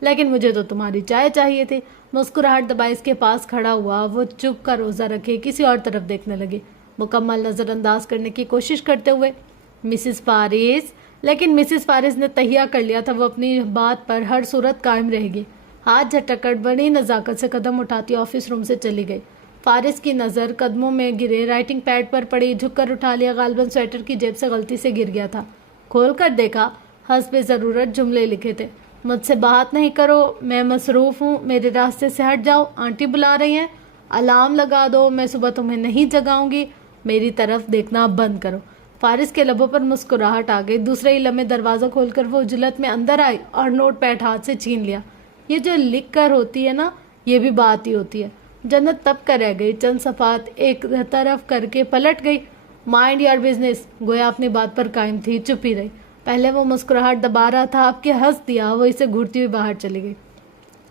لیکن مجھے تو تمہاری چائے چاہیے تھی۔ مسکراہٹ دبائے اس کے پاس کھڑا ہوا وہ چپ کا روزہ رکھے کسی اور طرف دیکھنے لگے، مکمل نظر انداز کرنے کی کوشش کرتے ہوئے۔ مسز فارس، لیکن مسز فارس نے تہیہ کر لیا تھا وہ اپنی بات پر ہر صورت قائم رہے گی۔ ہاتھ جھٹک کر بڑی نزاکت سے قدم اٹھاتی آفس روم سے چلی گئی۔ فارس کی نظر قدموں میں گرے رائٹنگ پیڈ پر پڑی، جھک کر اٹھا لیا، غالباً سویٹر کی جیب سے غلطی سے گر گیا تھا۔ کھول کر دیکھا، حسب ضرورت جملے لکھے تھے۔ مجھ سے بات نہیں کرو، میں مصروف ہوں، میرے راستے سے ہٹ جاؤ، آنٹی بلا رہی ہیں، الارم لگا دو، میں صبح تمہیں نہیں جگاؤں گی، میری طرف دیکھنا بند کرو۔ فارس کے لبوں پر مسکراہٹ آ گئی۔ دوسرے ہی لمحے دروازہ کھول کر وہ عجلت میں اندر آئی اور نوٹ پیڈ ہاتھ سے چھین لیا۔ یہ جو لکھ کر ہوتی ہے نا، یہ بھی بات ہی ہوتی ہے۔ جنت تب کر رہ گئی، چند صفحات ایک طرف کر کے پلٹ گئی۔ مائنڈ یور بزنس، گویا اپنی بات پر قائم تھی، چپ ہی رہی۔ پہلے وہ مسکراہٹ دبا رہا تھا، اب کہ ہنس دیا، وہ اسے گھورتی ہوئی باہر چلی گئی۔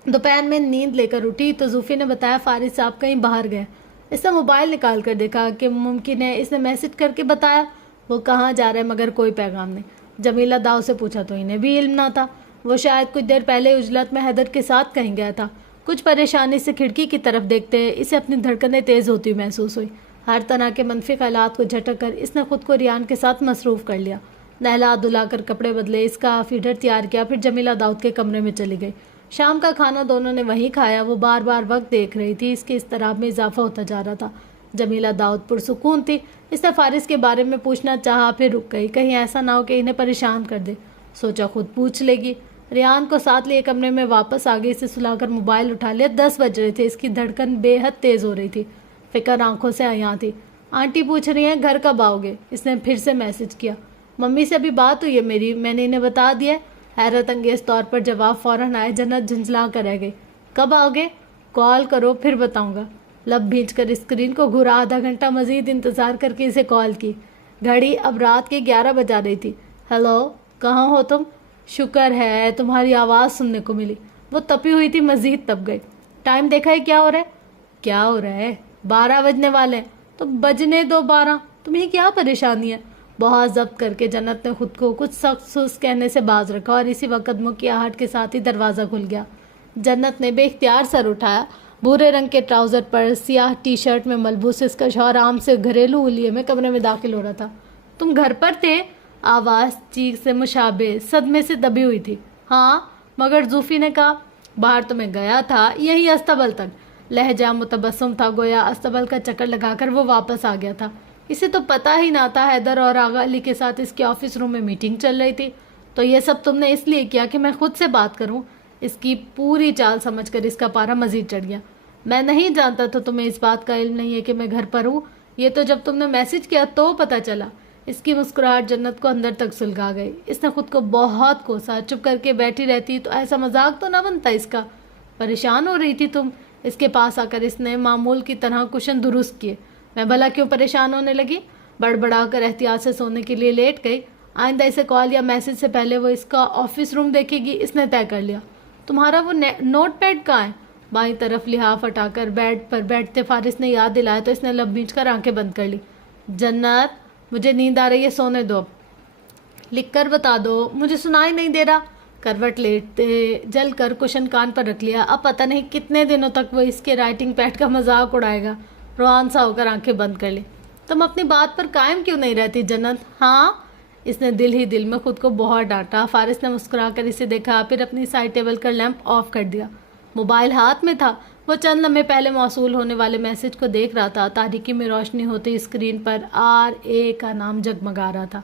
دوپہر میں نیند لے کر اٹھی تو زوفی نے بتایا فارس صاحب کہیں باہر گئے۔ اس نے موبائل نکال کر دیکھا کہ ممکن ہے اس نے میسج کر کے بتایا وہ کہاں جا رہا ہے، مگر کوئی پیغام نہیں۔ جمیلہ داؤ سے پوچھا تو انہیں بھی علم نہ تھا۔ وہ شاید کچھ دیر پہلے عجلت میں حیدر کے ساتھ کہیں گیا تھا۔ کچھ پریشانی سے کھڑکی کی طرف دیکھتے اسے اپنی دھڑکنیں تیز ہوتی محسوس ہوئی۔ ہر طرح کے منفی خیالات کو جھٹک کر اس نے خود کو ریان کے ساتھ مصروف کر لیا۔ نہلا دھلا کر کپڑے بدلے، اس کا فیڈر تیار کیا، پھر جمیلہ داؤد کے کمرے میں چلی گئی۔ شام کا کھانا دونوں نے وہیں کھایا۔ وہ بار بار وقت دیکھ رہی تھی، اس کے اضطراب میں اضافہ ہوتا جا رہا تھا۔ جمیلہ داؤد پرسکون تھی۔ اس نے فارس کے بارے میں پوچھنا چاہا، پھر رک گئی، کہیں ایسا نہ ہو کہ انہیں پریشان کر دے۔ سوچا خود پوچھ لے گی۔ ریان کو ساتھ لیے کمرے میں واپس آ گئی، اسے سلا کر موبائل اٹھا لیا۔ 10 بج رہے تھے، اس کی دھڑکن بے حد تیز ہو رہی تھی، فکر آنکھوں سے عیاں تھی۔ آنٹی پوچھ رہی ہیں گھر کب آؤ گے، اس نے پھر سے میسج کیا۔ ممی سے ابھی بات ہوئی ہے میری، میں نے انہیں بتا دیا۔ حیرت انگیز طور پر جواب فوراً آئے۔ جنت جھنجھلا کر رہ گئی۔ کب آؤ گے؟ کال کرو پھر بتاؤں گا۔ لب بھینچ کر اسکرین کو گھورا، آدھا گھنٹہ مزید انتظار کر کے اسے کال کی۔ گھڑی اب رات کے 11 بجا رہی تھی۔ ہیلو، کہاں ہو تم؟ شکر ہے تمہاری آواز سننے کو ملی۔ وہ تپی ہوئی تھی، مزید تپ گئی۔ ٹائم دیکھا ہے کیا ہو رہا ہے؟ کیا ہو رہا ہے؟ 12 بجنے والے ہیں۔ تو بجنے دو 12، تمہیں کیا پریشانی ہے؟ بہت ضبط کر کے جنت نے خود کو کچھ سخت سست کہنے سے باز رکھا اور اسی وقت قدموں کی آہٹ کے ساتھ ہی دروازہ کھل گیا۔ جنت نے بے اختیار سر اٹھایا۔ بھورے رنگ کے ٹراؤزر پر سیاہ ٹی شرٹ میں ملبوس اس کا شوہر عام سے گھریلو ہولیے میں کمرے میں داخل ہو رہا تھا۔ تم گھر پر تھے؟ آواز چیخ سے مشابہ صدمے سے دبی ہوئی تھی۔ ہاں، مگر زوفی نے کہا باہر تو میں گیا تھا، یہی استبل تک۔ لہجہ متبسم تھا، گویا استبل کا چکر لگا کر وہ واپس آ گیا تھا۔ اسے تو پتہ ہی نہ تھا حیدر اور آغا علی کے ساتھ اس کے آفس روم میں میٹنگ چل رہی تھی۔ تو یہ سب تم نے اس لیے کیا کہ میں خود سے بات کروں؟ اس کی پوری چال سمجھ کر اس کا پارا مزید چڑھ گیا۔ میں نہیں جانتا تھا تمہیں اس بات کا علم نہیں ہے کہ میں گھر پر ہوں، یہ تو جب تم نے میسج کیا تو پتہ چلا۔ اس کی مسکراہٹ جنت کو اندر تک سلگا گئی۔ اس نے خود کو بہت کوسا، چپ کر کے بیٹھی رہتی تو ایسا مذاق تو نہ بنتا اس کا۔ پریشان ہو رہی تھی تم؟ اس کے پاس آ کر اس نے معمول کی طرح کشن درست کیے۔ میں بھلا کیوں پریشان ہونے لگی؟ بڑبڑا کر احتیاط سے سونے کے لیے لیٹ گئی۔ آئندہ اسے کال یا میسج سے پہلے وہ اس کا آفس روم دیکھے گی، اس نے طے کر لیا۔ تمہارا وہ نوٹ پیڈ کہاں ہے؟ بائیں طرف لحاف ہٹا کر بیڈ پر بیٹھتے فارس نے یاد دلایا تو اس نے لب بھینچ کر آنکھیں بند کر لی۔ جنت، مجھے نیند آ رہی ہے، سونے دو۔ لکھ کر بتا دو، مجھے سنائی نہیں دے رہا۔ کروٹ لیٹتے جل کر کشن کان پر رکھ لیا۔ اب پتہ نہیں کتنے دنوں تک وہ اس کے رائٹنگ پیڈ کا مذاق اڑائے گا۔ روان سا ہو کر آنکھیں بند کر لی۔ تم اپنی بات پر قائم کیوں نہیں رہتی جنت؟ ہاں، اس نے دل ہی دل میں خود کو بہت ڈانٹا۔ فارس نے مسکرا کر اسے دیکھا، پھر اپنی سائڈ ٹیبل کا لیمپ آف کر دیا۔ موبائل ہاتھ میں تھا۔ وہ چند لمحے پہلے موصول ہونے والے میسج کو دیکھ رہا تھا۔ تاریکی میں روشنی ہوتے اسکرین پر RA کا نام جگمگا رہا تھا۔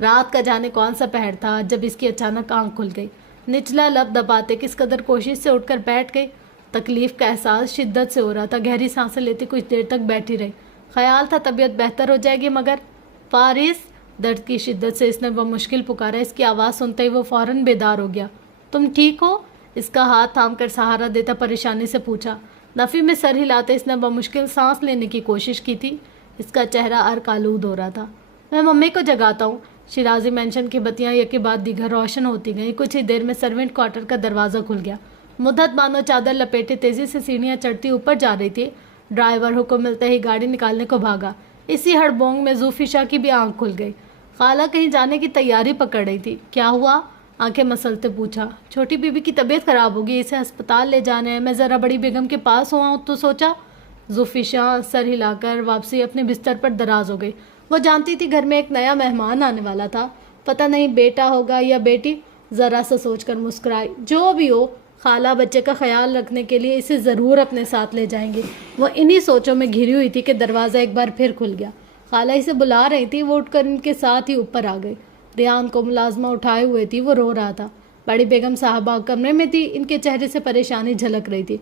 رات کا جانے کون سا پہر تھا جب اس کی اچانک آنکھ کھل گئی۔ نچلا لب دباتے کس قدر کوشش سے اٹھ کر بیٹھ گئی۔ تکلیف کا احساس شدت سے ہو رہا تھا۔ گہری سانسیں لیتی کچھ دیر تک بیٹھی رہی۔ خیال تھا طبیعت بہتر ہو جائے گی، مگر فارس، درد کی شدت سے اس نے وہ مشکل پکارا۔ اس کی آواز سنتے ہی وہ فوراً بیدار ہو گیا۔ تم ٹھیک ہو؟ اس کا ہاتھ تھام کر سہارا دیتا پریشانی سے پوچھا۔ نفی میں سر ہلاتے اس نے بمشکل سانس لینے کی کوشش کی تھی۔ اس کا چہرہ عرق آلود ہو رہا تھا۔ میں ممی کو جگاتا ہوں۔ شیرازی مینشن کی بتیاں یکے بعد دیگر روشن ہوتی گئیں۔ کچھ ہی دیر میں سرونٹ کوارٹر کا دروازہ کھل گیا۔ مدت بانو چادر لپیٹے تیزی سے سیڑھیاں چڑھتی اوپر جا رہی تھی۔ ڈرائیور حکم ملتے ہی گاڑی نکالنے کو بھاگا۔ اسی ہڑبونگ میں زوفی شاہ کی بھی آنکھ کھل گئی۔ خالہ کہیں جانے کی تیاری پکڑ رہی تھی۔ کیا ہوا؟ آنکھیں مسلتے پوچھا، چھوٹی بیوی کی طبیعت خراب ہوگی، اسے ہسپتال لے جانا ہے، میں ذرا بڑی بیگم کے پاس ہوا ہوں تو سوچا۔ زوفیشا سر ہلا کر واپسی اپنے بستر پر دراز ہو گئی۔ وہ جانتی تھی گھر میں ایک نیا مہمان آنے والا تھا، پتہ نہیں بیٹا ہوگا یا بیٹی، ذرا سا سوچ کر مسکرائی۔ جو بھی ہو، خالہ بچے کا خیال رکھنے کے لیے اسے ضرور اپنے ساتھ لے جائیں گے۔ وہ انہی سوچوں میں گھری ہوئی تھی کہ دروازہ ایک بار پھر کھل گیا۔ خالہ اسے بلا رہی تھی، وہ اٹھ کر ان کے ساتھ ہی اوپر آ گئی۔ ریان کو ملازمہ اٹھائے ہوئے تھی، وہ رو رہا تھا۔ بڑی بیگم صاحبہ کمرے میں تھی، ان کے چہرے سے پریشانی جھلک رہی تھی۔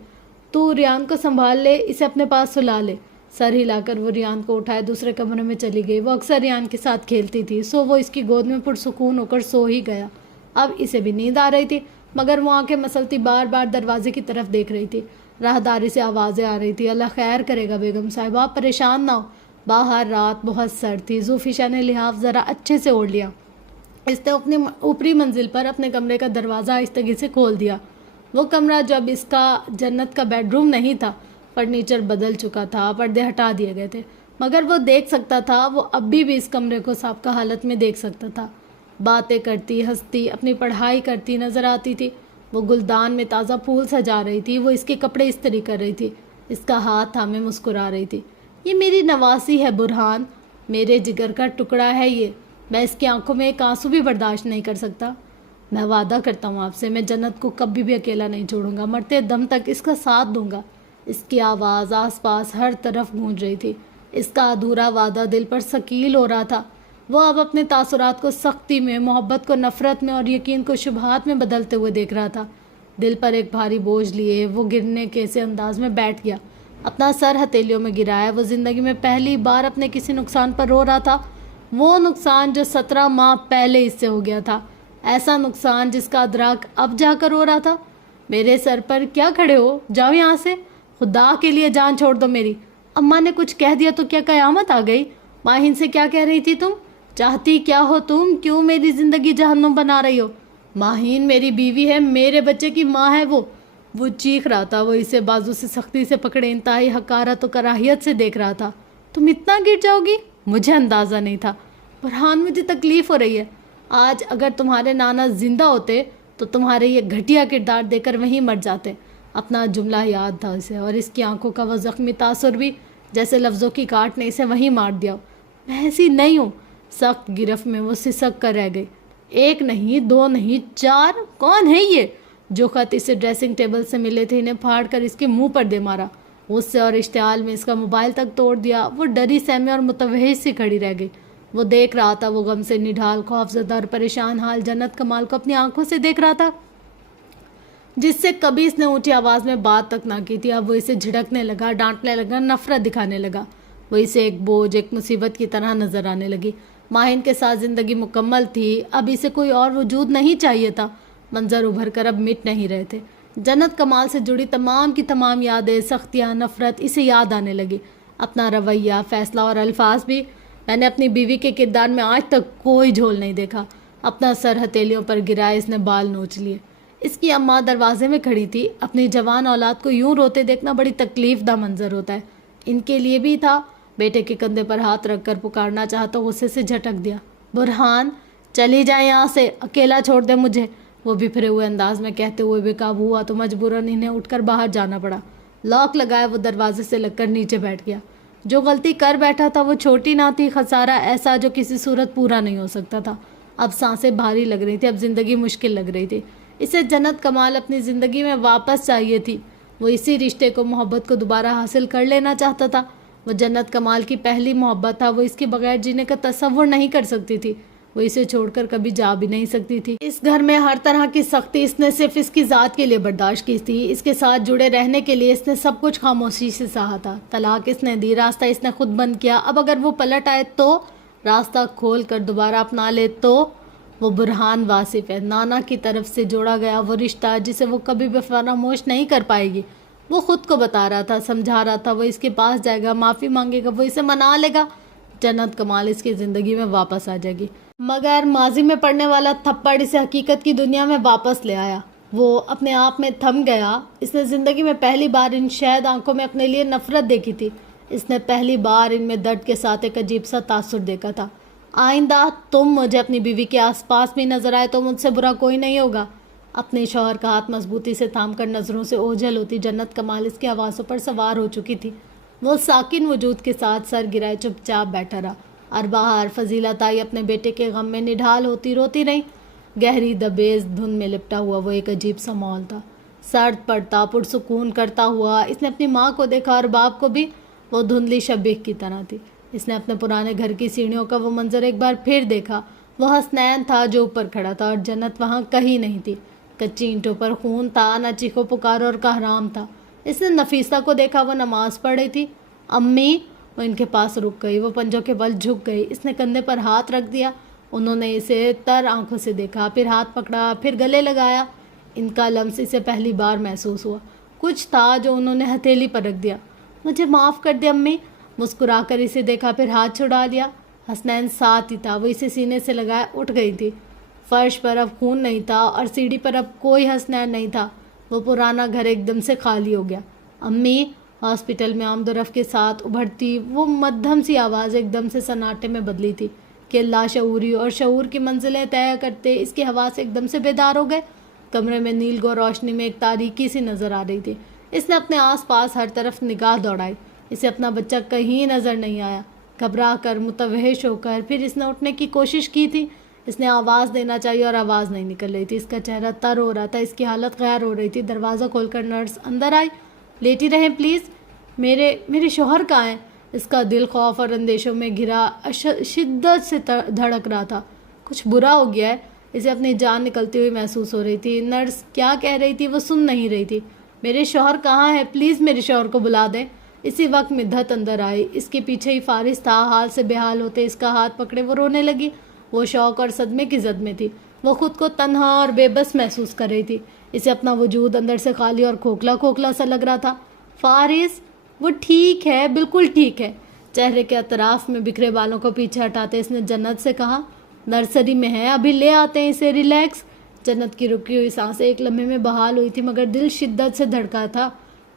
تو ریان کو سنبھال لے، اسے اپنے پاس سلا لے۔ سر ہلا کر وہ ریان کو اٹھائے دوسرے کمرے میں چلی گئی۔ وہ اکثر ریان کے ساتھ کھیلتی تھی، سو وہ اس کی گود میں پرسکون ہو کر سو ہی گیا۔ اب اسے بھی نیند آ رہی تھی، مگر وہ آنکھیں مسلتی بار بار دروازے کی طرف دیکھ رہی تھی۔ راہداری سے آوازیں آ رہی تھی، اللہ خیر کرے گا بیگم صاحبہ، آپ پریشان نہ ہو۔ باہر رات بہت سرد تھی۔ زوفیشا نے لحاف ذرا اچھے سے اوڑھ لیا۔ اس نے اپنی اوپری منزل پر اپنے کمرے کا دروازہ آہستگی سے کھول دیا۔ وہ کمرہ جو اب اس کا جنت کا بیڈ روم نہیں تھا، فرنیچر بدل چکا تھا، پردے ہٹا دیے گئے تھے، مگر وہ دیکھ سکتا تھا، وہ اب بھی اس کمرے کو سابقہ حالت میں دیکھ سکتا تھا۔ باتیں کرتی، ہنستی، اپنی پڑھائی کرتی نظر آتی تھی۔ وہ گلدان میں تازہ پھول سجا رہی تھی، وہ اس کے کپڑے استری کر رہی تھی، اس کا ہاتھ تھامے مسکرا رہی تھی۔ یہ میری نواسی ہے برہان، میرے جگر کا ٹکڑا ہے یہ، میں اس کی آنکھوں میں ایک آنسو بھی برداشت نہیں کر سکتا۔ میں وعدہ کرتا ہوں آپ سے، میں جنت کو کبھی بھی اکیلا نہیں چھوڑوں گا، مرتے دم تک اس کا ساتھ دوں گا۔ اس کی آواز آس پاس ہر طرف گونج رہی تھی۔ اس کا ادھورا وعدہ دل پر ثقیل ہو رہا تھا۔ وہ اب اپنے تاثرات کو سختی میں، محبت کو نفرت میں اور یقین کو شبہات میں بدلتے ہوئے دیکھ رہا تھا۔ دل پر ایک بھاری بوجھ لیے وہ گرنے کے سے انداز میں بیٹھ گیا، اپنا سر ہتھیلیوں میں گرایا۔ وہ زندگی میں پہلی بار اپنے کسی نقصان پر رو رہا تھا، وہ نقصان جو 17 ماہ پہلے اس سے ہو گیا تھا، ایسا نقصان جس کا ادراک اب جا کر ہو رہا تھا۔ میرے سر پر کیا کھڑے ہو، جاؤ یہاں سے، خدا کے لیے جان چھوڑ دو میری۔ اماں نے کچھ کہہ دیا تو کیا قیامت آ گئی؟ ماہین سے کیا کہہ رہی تھی تم؟ چاہتی کیا ہو تم؟ کیوں میری زندگی جہنم بنا رہی ہو؟ ماہین میری بیوی ہے، میرے بچے کی ماں ہے وہ چیخ رہا تھا۔ وہ اسے بازو سے سختی سے پکڑے انتہائی حقارت و کراہیت سے دیکھ رہا تھا۔ تم اتنا گر جاؤ گی؟ مجھے اندازہ نہیں تھا برہان، مجھے تکلیف ہو رہی ہے۔ آج اگر تمہارے نانا زندہ ہوتے تو تمہارے یہ گھٹیا کردار دے کر وہیں مر جاتے۔ اپنا جملہ یاد تھا اسے، اور اس کی آنکھوں کا وہ زخمی تاثر بھی، جیسے لفظوں کی کاٹ نے اسے وہیں مار دیا۔ میں ایسی نہیں ہوں۔ سخت گرفت میں وہ سسک کر رہ گئی۔ ایک نہیں، دو نہیں، 4؟ کون ہے یہ؟ جو خط اسے ڈریسنگ ٹیبل سے ملے تھے انہیں پھاڑ کر اس کے منہ پر دے مارا۔ غصے اور اشتعال میں اس کا موبائل تک توڑ دیا۔ وہ ڈری سہمے اور متوحش سی کھڑی رہ گئی۔ وہ دیکھ رہا تھا، وہ غم سے نڈھال، خوفزدہ اور پریشان حال جنت کمال کو اپنی آنکھوں سے دیکھ رہا تھا، جس سے کبھی اس نے اونچی آواز میں بات تک نہ کی تھی۔ اب وہ اسے جھڑکنے لگا، ڈانٹنے لگا، نفرت دکھانے لگا۔ وہ اسے ایک بوجھ، ایک مصیبت کی طرح نظر آنے لگی۔ ماہین کے ساتھ زندگی مکمل تھی، اب اسے کوئی اور وجود نہیں چاہیے تھا۔ منظر ابھر کر اب مٹ نہیں رہے تھے۔ جنت کمال سے جڑی تمام کی تمام یادیں، سختیاں، نفرت اسے یاد آنے لگی، اپنا رویہ، فیصلہ اور الفاظ بھی۔ میں نے اپنی بیوی کے کردار میں آج تک کوئی جھول نہیں دیکھا۔ اپنا سر ہتھیلیوں پر گرائے اس نے بال نوچ لیے۔ اس کی اماں دروازے میں کھڑی تھی۔ اپنی جوان اولاد کو یوں روتے دیکھنا بڑی تکلیف دہ منظر ہوتا ہے، ان کے لیے بھی تھا۔ بیٹے کے کندھے پر ہاتھ رکھ کر پکارنا چاہا تو غصے سے جھٹک دیا۔ برہان، چلی جائے یہاں سے، اکیلا چھوڑ دے مجھے، وہ بکھرے ہوئے انداز میں کہتے ہوئے بے قابو ہوا تو مجبوراً انہیں اٹھ کر باہر جانا پڑا۔ لاک لگائے وہ دروازے سے لگ کر نیچے بیٹھ گیا۔ جو غلطی کر بیٹھا تھا وہ چھوٹی نہ تھی، خسارہ ایسا جو کسی صورت پورا نہیں ہو سکتا تھا۔ اب سانسیں بھاری لگ رہی تھی، اب زندگی مشکل لگ رہی تھی۔ اسے جنت کمال اپنی زندگی میں واپس چاہیے تھی۔ وہ اسی رشتے کو، محبت کو دوبارہ حاصل کر لینا چاہتا تھا۔ وہ جنت کمال کی پہلی محبت تھا، وہ اس کے بغیر جینے کا تصور نہیں کر سکتی تھی، وہ اسے چھوڑ کر کبھی جا بھی نہیں سکتی تھی۔ اس گھر میں ہر طرح کی سختی اس نے صرف اس کی ذات کے لیے برداشت کی تھی، اس کے ساتھ جڑے رہنے کے لیے اس نے سب کچھ خاموشی سے سہا تھا۔ طلاق اس نے دی، راستہ اس نے خود بند کیا۔ اب اگر وہ پلٹ آئے تو، راستہ کھول کر دوبارہ اپنا لے تو، وہ برہان واصف ہے، نانا کی طرف سے جوڑا گیا وہ رشتہ جسے وہ کبھی بھی فراموش نہیں کر پائے گی۔ وہ خود کو بتا رہا تھا، سمجھا رہا تھا، وہ اس کے پاس جائے گا، معافی مانگے گا، وہ اسے منا لے گا، جنت کمال اس کی زندگی میں واپس آ جائے گی۔ مگر ماضی میں پڑنے والا تھپڑ اسے حقیقت کی دنیا میں واپس لے آیا۔ وہ اپنے آپ میں تھم گیا۔ اس نے زندگی میں پہلی بار ان شہد آنکھوں میں اپنے لیے نفرت دیکھی تھی۔ اس نے پہلی بار ان میں درد کے ساتھ ایک عجیب سا تاثر دیکھا تھا۔ آئندہ تم مجھے اپنی بیوی کے آس پاس بھی نظر آئے تو مجھ سے برا کوئی نہیں ہوگا۔ اپنے شوہر کا ہاتھ مضبوطی سے تھام کر نظروں سے اوجھل ہوتی جنت کمال اس کے حواسوں پر سوار ہو چکی تھی۔ وہ ساکن وجود کے ساتھ سر گرائے چپ چاپ بیٹھا رہا، اور باہر فضیلہ تائی اپنے بیٹے کے غم میں نڈھال ہوتی روتی رہی۔ گہری دبیز دھند میں لپٹا ہوا وہ ایک عجیب سا ماحول تھا، سرد پڑتا پرسکون کرتا ہوا۔ اس نے اپنی ماں کو دیکھا اور باپ کو بھی، وہ دھندلی شبیہ کی طرح تھی۔ اس نے اپنے پرانے گھر کی سیڑھیوں کا وہ منظر ایک بار پھر دیکھا۔ وہ حسنین تھا جو اوپر کھڑا تھا اور جنت وہاں کہیں نہیں تھی۔ کچی اینٹوں پر خون تھا، نہ چیخو پکار اور کہرام تھا۔ اس نے نفیسہ کو دیکھا، وہ نماز پڑھ رہی تھی۔ امی، وہ ان کے پاس رک گئی، وہ پنجوں کے بل جھک گئی۔ اس نے کندھے پر ہاتھ رکھ دیا۔ انہوں نے اسے تر آنکھوں سے دیکھا، پھر ہاتھ پکڑا، پھر گلے لگایا۔ ان کا لمس اسے پہلی بار محسوس ہوا۔ کچھ تھا جو انہوں نے ہتھیلی پر رکھ دیا۔ مجھے معاف کر دے امی، مسکرا کر اسے دیکھا، پھر ہاتھ چھڑا لیا۔ حسنین ساتھ ہی تھا، وہ اسے سینے سے لگائے اٹھ گئی تھی۔ فرش پر اب خون نہیں تھا اور سیڑھی پر اب کوئی حسنین نہیں تھا۔ وہ پرانا گھر ایک دم سے خالی ہو گیا۔ امی، ہاسپٹل میں آمد و رفت کے ساتھ ابھرتی وہ مدھم سی آواز ایک دم سے سناٹے میں بدلی تھی کہ لاشعوری اور شعور کی منزلیں طے کرتے اس کے حواس ایک دم سے بیدار ہو گئے۔ کمرے میں نیل گو روشنی میں ایک تاریکی سی نظر آ رہی تھی۔ اس نے اپنے آس پاس ہر طرف نگاہ دوڑائی، اسے اپنا بچہ کہیں نظر نہیں آیا۔ گھبرا کر، متوحش ہو کر، پھر اس نے اٹھنے کی کوشش کی تھی۔ اس نے آواز دینا چاہیے اور آواز نہیں نکل رہی تھی۔ اس کا چہرہ تر ہو رہا تھا، اس کی حالت غیر ہو رہی تھی۔ دروازہ کھول کر نرس اندر آئی۔ لیٹی رہیں پلیز، میرے شوہر کہاں ہیں؟ اس کا دل خوف اور اندیشوں میں گھرا شدت سے دھڑک رہا تھا۔ کچھ برا ہو گیا ہے، اسے اپنی جان نکلتی ہوئی محسوس ہو رہی تھی۔ نرس کیا کہہ رہی تھی وہ سن نہیں رہی تھی۔ میرے شوہر کہاں ہے؟ پلیز میرے شوہر کو بلا دیں۔ اسی وقت مدحت اندر آئی۔ اس کے پیچھے ہی فارس تھا۔ حال سے بے حال ہوتے اس کا ہاتھ پکڑے وہ رونے لگی۔ وہ شوق اور صدمے کی زد میں تھی۔ وہ خود کو تنہا اور بے بس محسوس کر رہی تھی۔ اسے اپنا وجود اندر سے خالی اور کھوکھلا کھوکھلا سا لگ رہا تھا۔ فارس، وہ ٹھیک ہے، بالکل ٹھیک ہے۔ چہرے کے اطراف میں بکھرے بالوں کو پیچھے ہٹاتے اس نے جنت سے کہا، نرسری میں ہے، ابھی لے آتے ہیں اسے، ریلیکس۔ جنت کی رکی ہوئی سانسیں ایک لمحے میں بحال ہوئی تھی، مگر دل شدت سے دھڑکا تھا۔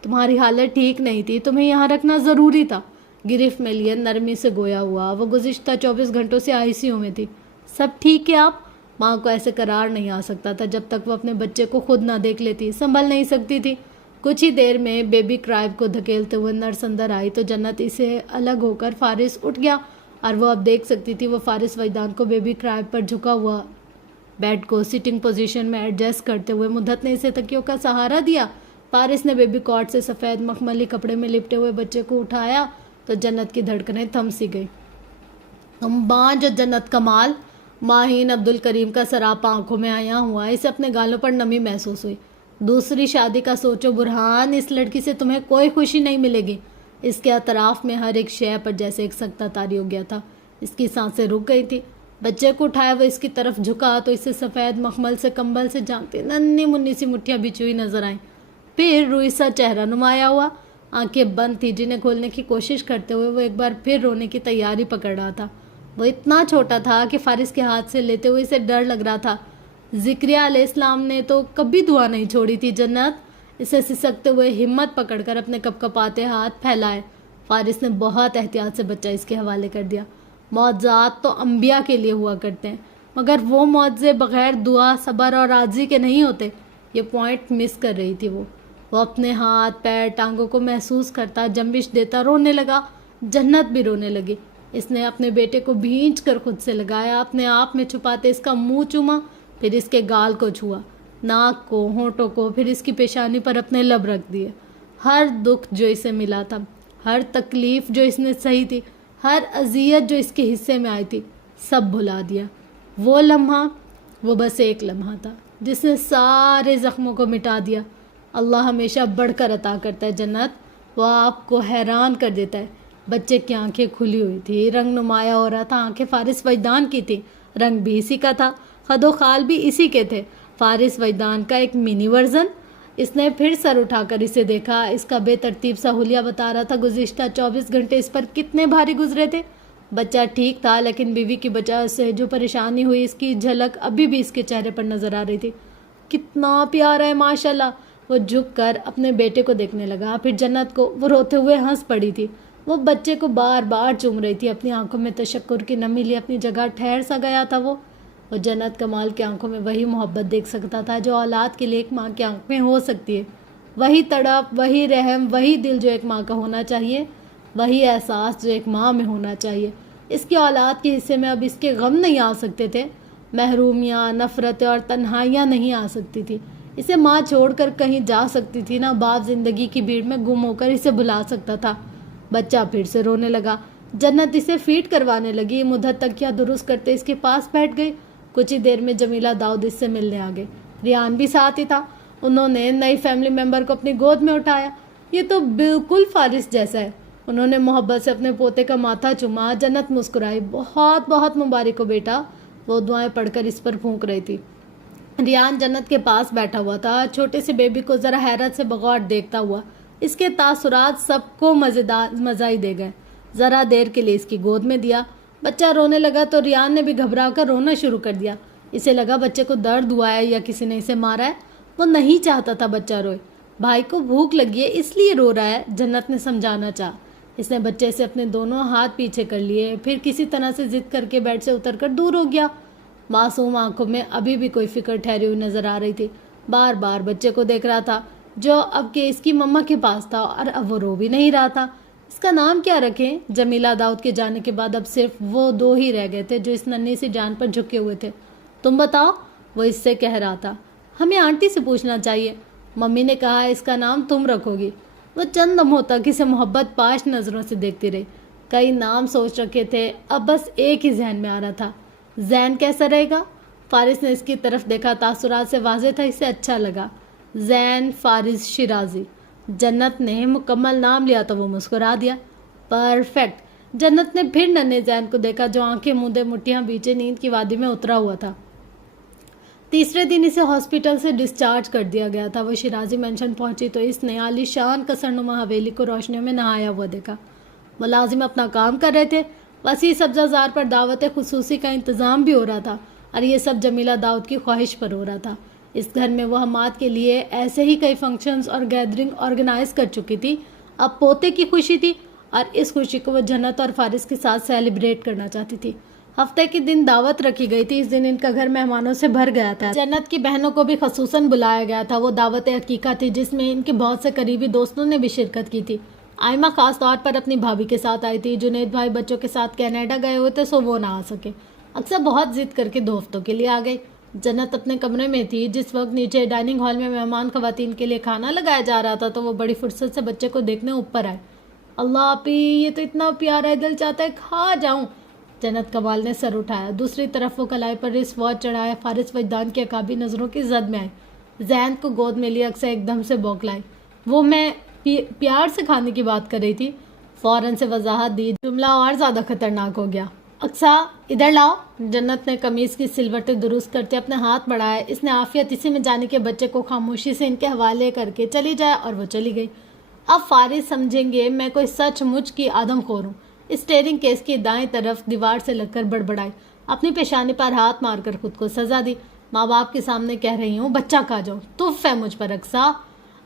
تمہاری حالت ٹھیک نہیں تھی، تمہیں یہاں رکھنا ضروری تھا۔ گرفت میں لیے نرمی سے گویا ہوا۔ وہ گزشتہ 24 گھنٹوں سے ICU میں تھی۔ سب ٹھیک ہے آپ؟ ماں کو ایسے قرار نہیں آ سکتا تھا جب تک وہ اپنے بچے کو خود نہ دیکھ لیتی، سنبھل نہیں سکتی تھی۔ کچھ ہی دیر میں بیبی کرائب کو دھکیلتے ہوئے نرس اندر آئی تو جنت اسے الگ ہو کر فارس اٹھ گیا، اور وہ اب دیکھ سکتی تھی وہ فارس وجدان کو بیبی کرائب پر جھکا ہوا بیڈ کو سٹنگ پوزیشن میں ایڈجسٹ کرتے ہوئے مدت نے اسے تکیوں کا سہارا دیا۔ فارس نے بیبی کاٹ سے سفید مخملی کپڑے میں لپٹے ہوئے بچے کو اٹھایا تو جنت کی دھڑکنیں تھم سی گئی۔ ماں جو جنت کمال، ماہین عبدالکریم کا سراپا آنکھوں میں آیا ہوا، اسے اپنے گالوں پر نمی محسوس ہوئی۔ دوسری شادی کا سوچو برہان، اس لڑکی سے تمہیں کوئی خوشی نہیں ملے گی۔ اس کے اطراف میں ہر ایک شے پر جیسے ایک سکتہ طاری ہو گیا تھا۔ اس کی سانسیں رک گئی تھی۔ بچے کو اٹھایا، وہ اس کی طرف جھکا تو اسے سفید مخمل سے کمبل سے جھانکتی ننھی منی سی مٹھیاں بچھی ہوئی نظر آئیں۔ پھر روئی سا چہرہ نمایاں ہوا، آنکھیں بند تھی جنہیں کھولنے کی کوشش کرتے ہوئے وہ ایک بار پھر رونے کی تیاری پکڑ رہا تھا۔ وہ اتنا چھوٹا تھا کہ فارس کے ہاتھ سے لیتے ہوئے اسے ڈر لگ رہا تھا۔ زکریا علیہ السلام نے تو کبھی دعا نہیں چھوڑی تھی جنت، اسے سسکتے ہوئے ہمت پکڑ کر اپنے کپکپاتے ہاتھ پھیلائے۔ فارس نے بہت احتیاط سے بچہ اس کے حوالے کر دیا۔ معجزات تو انبیاء کے لیے ہوا کرتے ہیں، مگر وہ معجزے بغیر دعا، صبر اور عاجزی کے نہیں ہوتے۔ یہ پوائنٹ مس کر رہی تھی وہ اپنے ہاتھ پیر ٹانگوں کو محسوس کرتا، جنبش دیتا رونے لگا۔ جنت بھی رونے لگی۔ اس نے اپنے بیٹے کو بھینچ کر خود سے لگایا، اپنے آپ میں چھپاتے اس کا منہ چوما، پھر اس کے گال کو چھوا، ناک کو، ہونٹوں کو، پھر اس کی پیشانی پر اپنے لب رکھ دیے۔ ہر دکھ جو اسے ملا تھا، ہر تکلیف جو اس نے سہی تھی، ہر اذیت جو اس کے حصے میں آئی تھی، سب بھلا دیا۔ وہ لمحہ، وہ بس ایک لمحہ تھا جس نے سارے زخموں کو مٹا دیا۔ اللہ ہمیشہ بڑھ کر عطا کرتا ہے جنت، وہ آپ کو حیران کر دیتا ہے۔ بچے کی آنکھیں کھلی ہوئی تھی، رنگ نمایاں ہو رہا تھا۔ آنکھیں فارس وجدان کی تھی، رنگ بھی اسی کا تھا، خد و خال بھی اسی کے تھے، فارس وجدان کا ایک منی ورژن۔ اس نے پھر سر اٹھا کر اسے دیکھا۔ اس کا بے ترتیب سا حلیہ بتا رہا تھا گزشتہ 24 گھنٹے اس پر کتنے بھاری گزرے تھے۔ بچہ ٹھیک تھا، لیکن بیوی کی وجہ سے جو پریشانی ہوئی اس کی جھلک ابھی بھی اس کے چہرے پر نظر آ رہی تھی۔ کتنا پیارا ہے ماشاءاللہ۔ وہ جھک کر اپنے بیٹے کو دیکھنے لگا، پھر جنت کو۔ وہ روتے ہوئے ہنس پڑی تھی۔ وہ بچے کو بار بار چوم رہی تھی، اپنی آنکھوں میں تشکر کی نمی لی اپنی جگہ ٹھہر سا گیا تھا۔ وہ جنت کمال کی آنکھوں میں وہی محبت دیکھ سکتا تھا جو اولاد کے لیے ایک ماں کی آنکھ میں ہو سکتی ہے، وہی تڑپ، وہی رحم، وہی دل جو ایک ماں کا ہونا چاہیے، وہی احساس جو ایک ماں میں ہونا چاہیے۔ اس کی اولاد کے حصے میں اب اس کے غم نہیں آ سکتے تھے، محرومیاں، نفرتیں اور تنہائیاں نہیں آ سکتی تھی۔ اسے ماں چھوڑ کر کہیں جا سکتی تھی نہ باپ زندگی کی بھیڑ میں گم ہو کر اسے بھلا سکتا تھا۔ بچہ پھر سے رونے لگا۔ جنت اسے فیڈ کروانے لگی، مدت تکیہ درست کرتے اس کے پاس بیٹھ گئی۔ کچھ ہی دیر میں جمیلہ داؤد اس سے ملنے آ گئے۔ ریان بھی ساتھ ہی تھا۔ انہوں نے نئی فیملی ممبر کو اپنی گود میں اٹھایا۔ یہ تو بالکل فارس جیسا ہے۔ انہوں نے محبت سے اپنے پوتے کا ماتھا چوما۔ جنت مسکرائی۔ بہت بہت مبارک ہو بیٹا۔ وہ دعائیں پڑھ کر اس پر پھونک رہی تھی۔ ریان جنت کے پاس بیٹھا ہوا تھا، چھوٹے سے بیبی کو ذرا حیرت سے بغور دیکھتا ہوا۔ اس کے تاثرات سب کو مزہ ہی دے گئے۔ ذرا دیر کے لیے اس کی گود میں دیا۔ بچہ رونے لگا تو ریان نے بھی گھبرا کر رونا شروع کر دیا۔ اسے لگا بچے کو درد ہوا ہے یا کسی نے اسے مارا ہے۔ وہ نہیں چاہتا تھا بچہ روئے۔ بھائی کو بھوک لگی ہے اس لیے رو رہا ہے، جنت نے سمجھانا چاہا۔ اس نے بچے سے اپنے دونوں ہاتھ پیچھے کر لیے، پھر کسی طرح سے ضد کر کے بیڈ سے اتر کر دور ہو گیا۔ معصوم آنکھوں میں ابھی بھی کوئی فکر ٹھہری ہوئی نظر آ رہی تھی۔ بار بار بچے کو دیکھ رہا تھا جو اب کہ اس کی مما کے پاس تھا، اور اب وہ رو بھی نہیں رہا تھا۔ اس کا نام کیا رکھیں؟ جمیلہ داؤد کے جانے کے بعد اب صرف وہ دو ہی رہ گئے تھے جو اس ننھی سی جان پر جھکے ہوئے تھے۔ تم بتاؤ، وہ اس سے کہہ رہا تھا۔ ہمیں آنٹی سے پوچھنا چاہیے، ممی نے کہا اس کا نام تم رکھو گی۔ وہ چند لمحوں تک اسے محبت پاش نظروں سے دیکھتی رہی۔ کئی نام سوچ رکھے تھے، اب بس ایک ہی ذہن میں آ رہا تھا۔ زین کیسا رہے گا؟ فارس نے اس کی طرف دیکھا، تاثرات سے واضح تھا اسے اچھا لگا۔ زین فارس شیرازی۔ جنت نے مکمل نام لیا تو وہ مسکرا دیا۔ پرفیکٹ۔ جنت نے پھر ننھے زین کو دیکھا جو آنکھیں مودے مٹھیاں بیچے نیند کی وادی میں اترا ہوا تھا۔ تیسرے دن اسے ہاسپٹل سے ڈسچارج کر دیا گیا تھا۔ وہ شیرازی مینشن پہنچی تو اس نے عالی شان قصرنما حویلی کو روشنیوں میں نہایا ہوا دیکھا۔ ملازم اپنا کام کر رہے تھے۔ وسیع سبزہ زار پر دعوت خصوصی کا انتظام بھی ہو رہا تھا، اور یہ سب جمیلہ داؤد کی خواہش پر ہو رہا تھا۔ اس گھر میں وہ حماد کے لیے ایسے ہی کئی فنکشنز اور گیدرنگ آرگنائز کر چکی تھی۔ اب پوتے کی خوشی تھی، اور اس خوشی کو وہ جنت اور فارس کے ساتھ سیلیبریٹ کرنا چاہتی تھی۔ ہفتے کے دن دعوت رکھی گئی تھی۔ اس دن ان کا گھر مہمانوں سے بھر گیا تھا۔ جنت کی بہنوں کو بھی خصوصاً بلایا گیا تھا۔ وہ دعوت عقیقہ تھی جس میں ان کے بہت سے قریبی دوستوں نے بھی شرکت کی تھی۔ آئمہ خاص طور پر اپنی بھابھی کے ساتھ آئی تھی۔ جنید بھائی بچوں کے ساتھ کینیڈا گئے ہوئے تھے سو وہ نہ آ سکے۔ اکثر بہت ضد کر کے 2 ہفتوں کے لیے آ گئی۔ جنت اپنے کمرے میں تھی۔ جس وقت نیچے ڈائننگ ہال میں مہمان خواتین کے لیے کھانا لگایا جا رہا تھا تو وہ بڑی فرصت سے بچے کو دیکھنے اوپر آئے۔ اللہ پی، یہ تو اتنا پیارا ہے، دل چاہتا ہے کھا جاؤں۔ جنت کمال نے سر اٹھایا۔ دوسری طرف وہ کلائی پر رسٹ واچ چڑھایا۔ فارس وجدان کی عقابی نظروں کی زد میں آئی۔ زین کو گود میں لیا اکثر ایک دم سے بوکلائی۔ وہ میں پیار سے کھانے کی بات کر رہی تھی۔ فوراً سے وضاحت دی۔ جملہ اور زیادہ خطرناک ہو گیا۔ اقصا ادھر لاؤ۔ جنت نے قمیص کی سلوٹیں درست کرتے اپنے ہاتھ بڑھائے۔ اس نے عافیت اسی میں جانے کے بچے کو خاموشی سے ان کے حوالے کر کے چلی جائے، اور وہ چلی گئی۔ اب فارس سمجھیں گے میں کوئی سچ مچ کی آدم خور ہوں۔ اسٹیئرنگ کیس کی دائیں طرف دیوار سے لگ کر بڑبڑائی۔ اپنی پیشانی پر ہاتھ مار کر خود کو سزا دی۔ ماں باپ کے سامنے کہہ رہی ہوں بچہ کھا جاؤ، تف ہے مجھ پر اقصا۔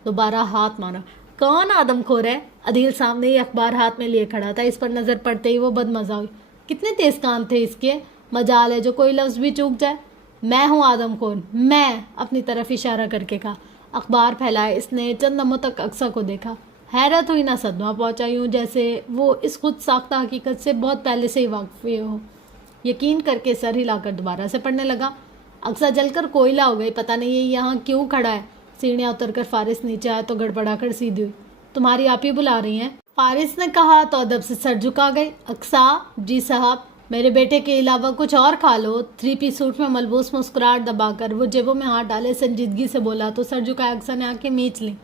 دوبارہ ہاتھ مارا۔ کون آدم خور ہے؟ عدیل سامنے ہی اخبار ہاتھ میں لیے کھڑا تھا۔ اس پر نظر پڑتے ہی وہ بدمزہ ہوئی۔ کتنے تیز کان تھے اس کے، مجال ہے جو کوئی لفظ بھی چوک جائے۔ میں ہوں آدم خور، میں، اپنی طرف اشارہ کر کے کہا۔ اخبار پھیلائے۔ اس نے چند لمحوں تک اقصا کو دیکھا۔ حیرت ہوئی نہ صدمہ پہنچا، یوں جیسے وہ اس خود ساختہ حقیقت سے بہت پہلے سے ہی واقف ہو۔ یقین کر کے سر ہلا کر دوبارہ سے پڑھنے لگا۔ اقصا جل کر کوئلہ ہو گئی۔ پتہ نہیں یہ یہاں کیوں کھڑا ہے۔ سیڑھیاں اتر کر فارس نیچے آیا تو گڑبڑا کر سیدھی ہوئی۔ تمہاری آپ ہی بلا رہی ہیں، فارس نے کہا تو ادب سے سر جھکا گئی۔ اقصا، جی صاحب، میرے بیٹے کے علاوہ کچھ اور کھا لو۔ 3 پیس سوٹ میں ملبوس مسکراہٹ دبا کر وہ جیبوں میں ہاتھ ڈالے سنجیدگی سے بولا تو سر جھکایا اقصا نے آنکھیں میچ لیں۔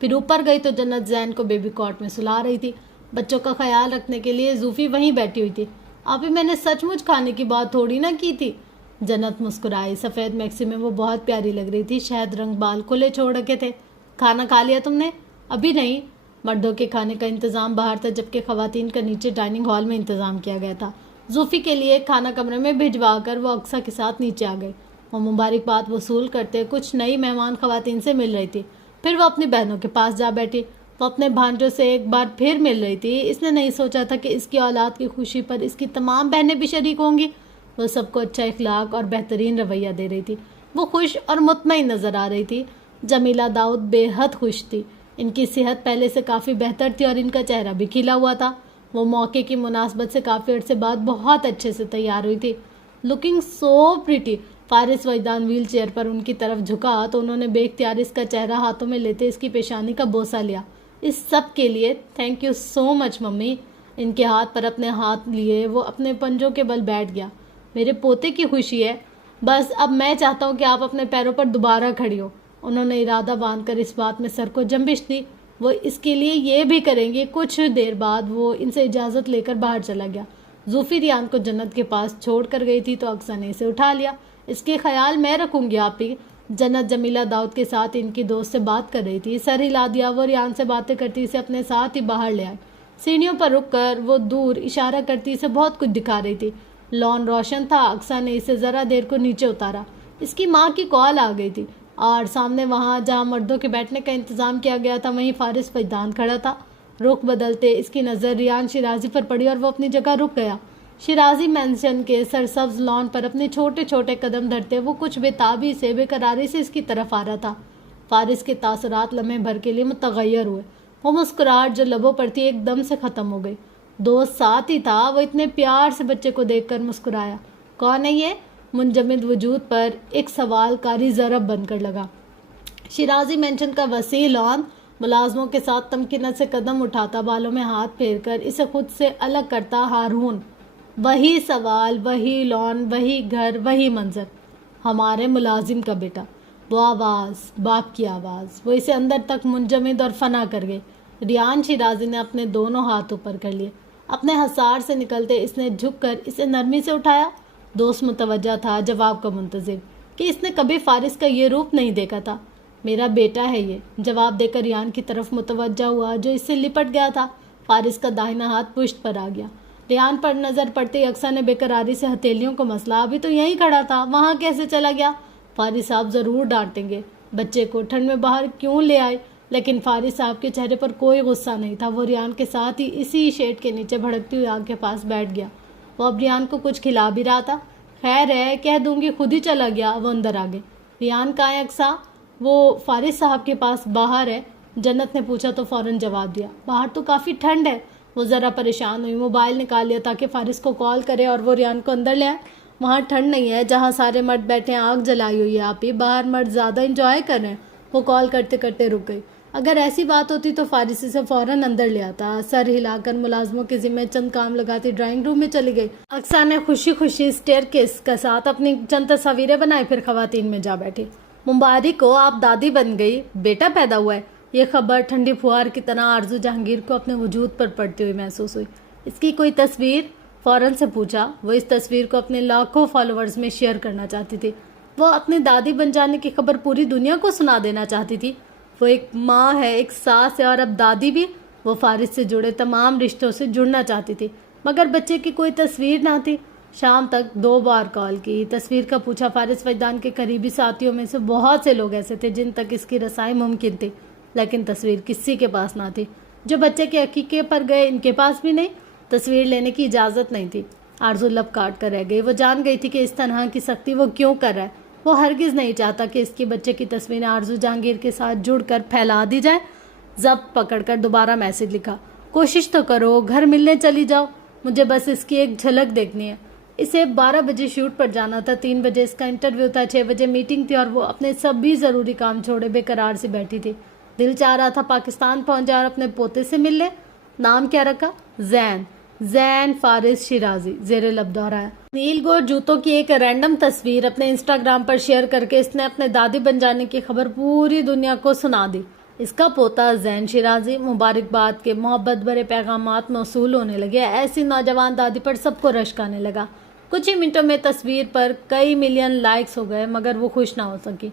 پھر اوپر گئی تو جنت زین کو بیبی کاٹ میں سلا رہی تھی۔ بچوں کا خیال رکھنے کے لیے زوفی وہیں بیٹھی ہوئی تھی۔ ابھی میں نے سچ مچ کھانے کی بات تھوڑی نہ کی تھی۔ جنت مسکرائی۔ سفید میکسی میں وہ بہت پیاری لگ رہی تھی۔ شہد رنگ بال کھلے چھوڑ رکھے تھے۔ کھانا کھا لیا تم نے؟ ابھی نہیں۔ مردوں کے کھانے کا انتظام باہر تھا جبکہ خواتین کا نیچے ڈائننگ ہال میں انتظام کیا گیا تھا۔ زوفی کے لیے کھانا کمرے میں بھجوا کر وہ اقصا کے ساتھ نیچے آ گئی۔ وہ مبارکباد وصول کرتے کچھ نئی مہمان خواتین سے مل رہی تھی۔ پھر وہ اپنی بہنوں کے پاس جا بیٹھی۔ وہ اپنے بھانجوں سے ایک بار پھر مل رہی تھی۔ اس نے نہیں سوچا تھا کہ اس کی اولاد کی خوشی پر اس کی تمام بہنیں بھی شریک ہوں گی۔ وہ سب کو اچھا اخلاق اور بہترین رویہ دے رہی تھی۔ وہ خوش اور مطمئن نظر آ رہی تھی۔ جمیلہ داؤد بے حد خوش تھی۔ ان کی صحت پہلے سے کافی بہتر تھی اور ان کا چہرہ بھی کھلا ہوا تھا۔ وہ موقع کی مناسبت سے کافی عرصے بعد بہت اچھے سے تیار ہوئی تھی۔ لکنگ سو پریٹی۔ فارس وجدان ویل چیئر پر ان کی طرف جھکا تو انہوں نے بے اختیار اس کا چہرہ ہاتھوں میں لیتے اس کی پیشانی کا بوسہ لیا۔ اس سب کے لیے thank you so much mummy. ان کے ہاتھ پر اپنے ہاتھ لیے وہ اپنے پنجوں کے بل بیٹھ گیا۔ میرے پوتے کی خوشی ہے، بس اب میں چاہتا ہوں کہ آپ اپنے پیروں پر دوبارہ کھڑی ہو۔ انہوں نے ارادہ باندھ کر اس بات میں سر کو جنبش دی۔ وہ اس کے لیے یہ بھی کریں گے۔ کچھ دیر بعد وہ ان سے اجازت لے کر باہر چلا گیا۔ زوفی ریان کو جنت کے پاس چھوڑ کر گئی تھی تو اقصیٰ نے اسے اٹھا لیا۔ اس کے خیال میں رکھوں گی آپ ہی۔ جنت جمیلہ داؤد کے ساتھ ان کی دوست سے بات کر رہی تھی۔ سر ہلا دیا۔ وہ ریان سے باتیں کرتی اسے اپنے ساتھ ہی باہر لے آئی۔ سیڑھیوں پر رک کر وہ دور اشارہ کرتی اسے بہت کچھ دکھا رہی تھی۔ لان روشن تھا۔ اقصیٰ نے اسے ذرا دیر کو نیچے اتارا۔ اس کی ماں کی کال آ گئی تھی اور سامنے وہاں جہاں مردوں کے بیٹھنے کا انتظام کیا گیا تھا وہیں فارس وجدان کھڑا تھا۔ رخ بدلتے اس کی نظر ریان شیرازی پر پڑی اور وہ اپنی جگہ رک گیا۔ شیرازی مینشن کے سرسبز لان پر اپنے چھوٹے چھوٹے قدم دھرتے وہ کچھ بے تابی سے بے قراری سے اس کی طرف آ رہا تھا۔ فارس کے تاثرات لمحے بھر کے لیے متغیر ہوئے۔ وہ مسکراہٹ جو لبوں پر تھی ایک دم سے ختم ہو گئی۔ دوست ساتھ ہی تھا۔ وہ اتنے پیار سے بچے کو دیکھ کر مسکرایا۔ کون ہے یہ؟ منجمد وجود پر ایک سوال کاری ضرب بن کر لگا۔ شیرازی مینشن کا وسیع لان ملازموں کے ساتھ تمکنت سے قدم اٹھاتا، بالوں میں ہاتھ پھیر کر اسے خود سے الگ کرتا ہارون۔ وہی سوال، وہی لان، وہی گھر، وہی منظر۔ ہمارے ملازم کا بیٹا۔ وہ آواز، باپ کی آواز، وہ اسے اندر تک منجمد اور فنا کر گئی۔ ریان شیرازی نے اپنے دونوں ہاتھ اوپر کر لیے۔ اپنے حصار سے نکلتے اس نے جھک کر اسے نرمی سے اٹھایا۔ دوست متوجہ تھا، جواب کا منتظر، کہ اس نے کبھی فارس کا یہ روپ نہیں دیکھا تھا۔ میرا بیٹا ہے یہ، جواب دے کر ریان کی طرف متوجہ ہوا جو اس سے لپٹ گیا تھا۔ فارس کا داہنا ہاتھ پشت پر آ گیا۔ ریان پر نظر پڑتے ہی اقصیٰ نے بے قراری سے ہتھیلیوں کو مسلا۔ ابھی تو یہیں کھڑا تھا، وہاں کیسے چلا گیا؟ فارس صاحب ضرور ڈانٹیں گے، بچے کو ٹھنڈ میں باہر کیوں لے آئے؟ لیکن فارس صاحب کے چہرے پر کوئی غصہ نہیں تھا۔ وہ ریان کے ساتھ ہی اسی شیڈ کے نیچے بھڑکتی ہوئی آگ کے پاس بیٹھ گیا۔ وہ اب ریان کو کچھ کھلا بھی رہا تھا۔ خیر ہے، کہہ دوں گی خود ہی چلا گیا۔ وہ اندر آ گئے۔ ریان کہاں ہے اقصیٰ؟ وہ فارس صاحب کے پاس باہر ہے۔ جنت نے پوچھا تو فوراً جواب دیا۔ باہر تو کافی ٹھنڈ ہے۔ وہ ذرا پریشان ہوئی، موبائل نکال لیا تاکہ فارس کو کال کرے اور وہ ریان کو اندر لے آئے۔ وہاں ٹھنڈ نہیں ہے، جہاں سارے مرد بیٹھے ہیں آگ جلائی ہوئی ہے آپ ہی، باہر مرد زیادہ انجوائے کر رہے ہیں۔ وہ کال کرتے کرتے رک گئی۔ اگر ایسی بات ہوتی تو فارس اسے فوراً اندر لے آتا۔ سر ہلا کر ملازموں کے ذمے چند کام لگاتی ڈرائنگ روم میں چلی گئی۔ اقصیٰ نے خوشی خوشی اسٹیئر کیس کے ساتھ اپنی چند تصاویریں بنائی، پھر خواتین میں جا بیٹھی۔ مبارک ہو، آپ دادی بن گئی، بیٹا پیدا ہوا ہے۔ یہ خبر ٹھنڈی پھوار کی طرح آرزو جہانگیر کو اپنے وجود پر پڑتی ہوئی محسوس ہوئی۔ اس کی کوئی تصویر؟ فوراً سے پوچھا۔ وہ اس تصویر کو اپنے لاکھوں فالوورز میں شیئر کرنا چاہتی تھی۔ وہ اپنی دادی بن جانے کی خبر پوری دنیا کو سنا دینا چاہتی تھی۔ وہ ایک ماں ہے، ایک ساس ہے اور اب دادی بھی۔ وہ فارس سے جڑے تمام رشتوں سے جڑنا چاہتی تھی، مگر بچے کی کوئی تصویر نہ تھی۔ شام تک 2 بار کال کی، تصویر کا پوچھا۔ فارس وجدان کے قریبی ساتھیوں میں سے بہت سے لوگ ایسے تھے جن تک اس کی رسائی ممکن تھی، لیکن تصویر کسی کے پاس نہ تھی۔ جو بچے کے عقیقے پر گئے ان کے پاس بھی نہیں، تصویر لینے کی اجازت نہیں تھی۔ آرزو لب کاٹ کر رہ گئی۔ وہ جان گئی تھی کہ اس طرح کی سختی وہ کیوں کر رہا ہے۔ وہ ہرگز نہیں چاہتا کہ اس کے بچے کی تصویریں آرزو جہانگیر کے ساتھ جڑ کر پھیلا دی جائیں۔ ضبط پکڑ کر دوبارہ میسج لکھا۔ کوشش تو کرو، گھر ملنے چلی جاؤ، مجھے بس اس کی ایک جھلک دیکھنی ہے۔ اسے 12 بجے شوٹ پر جانا تھا، 3 بجے اس کا انٹرویو تھا، 6 بجے میٹنگ تھی اور وہ اپنے سبھی ضروری کام چھوڑے بے قرار سے بیٹھی تھی۔ دل چاہ رہا تھا پاکستان پہنچ جائے اور اپنے پوتے سے مل لے۔ نام کیا رکھا؟ زین فارس شیرازی، زیر لب دہرایا۔ نیل گور جوتوں کی ایک رینڈم تصویر اپنے انسٹاگرام پر شیئر کر کے اس نے اپنے دادی بن جانے کی خبر پوری دنیا کو سنا دی۔ اس کا پوتا زین شیرازی۔ مبارکباد کے محبت بھرے پیغامات موصول ہونے لگے۔ ایسی نوجوان دادی پر سب کو رشک آنے لگا۔ کچھ ہی منٹوں میں تصویر پر کئی ملین لائکس ہو گئے، مگر وہ خوش نہ ہو سکی۔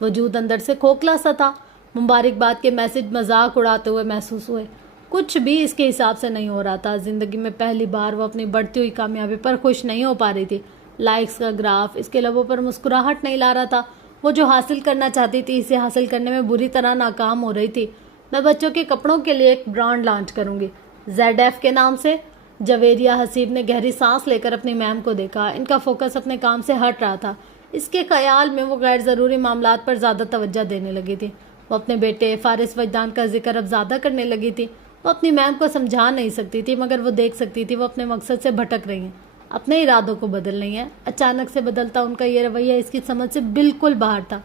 وجود اندر سے کھوکھلا سا تھا۔ مبارکباد کے میسج مذاق اڑاتے ہوئے محسوس ہوئے۔ کچھ بھی اس کے حساب سے نہیں ہو رہا تھا۔ زندگی میں پہلی بار وہ اپنی بڑھتی ہوئی کامیابی پر خوش نہیں ہو پا رہی تھی۔ لائکس کا گراف اس کے لبوں پر مسکراہٹ نہیں لا رہا تھا۔ وہ جو حاصل کرنا چاہتی تھی اسے حاصل کرنے میں بری طرح ناکام ہو رہی تھی۔ میں بچوں کے کپڑوں کے لیے ایک برانڈ لانچ کروں گی ZF کے نام سے۔ جویریہ حسیب نے گہری سانس لے کر اپنی میم کو دیکھا۔ ان کا فوکس اپنے کام سے ہٹ رہا تھا۔ اس کے خیال میں وہ غیر ضروری معاملات پر زیادہ توجہ دینے لگی تھی۔ وہ اپنے بیٹے فارس وجدان کا ذکر اب زیادہ کرنے لگی تھی۔ وہ اپنی میم کو سمجھا نہیں سکتی تھی، مگر وہ دیکھ سکتی تھی وہ اپنے مقصد سے بھٹک رہی ہیں، اپنے ارادوں کو بدل رہی ہیں۔ اچانک سے بدلتا ان کا یہ رویہ اس کی سمجھ سے بالکل باہر تھا۔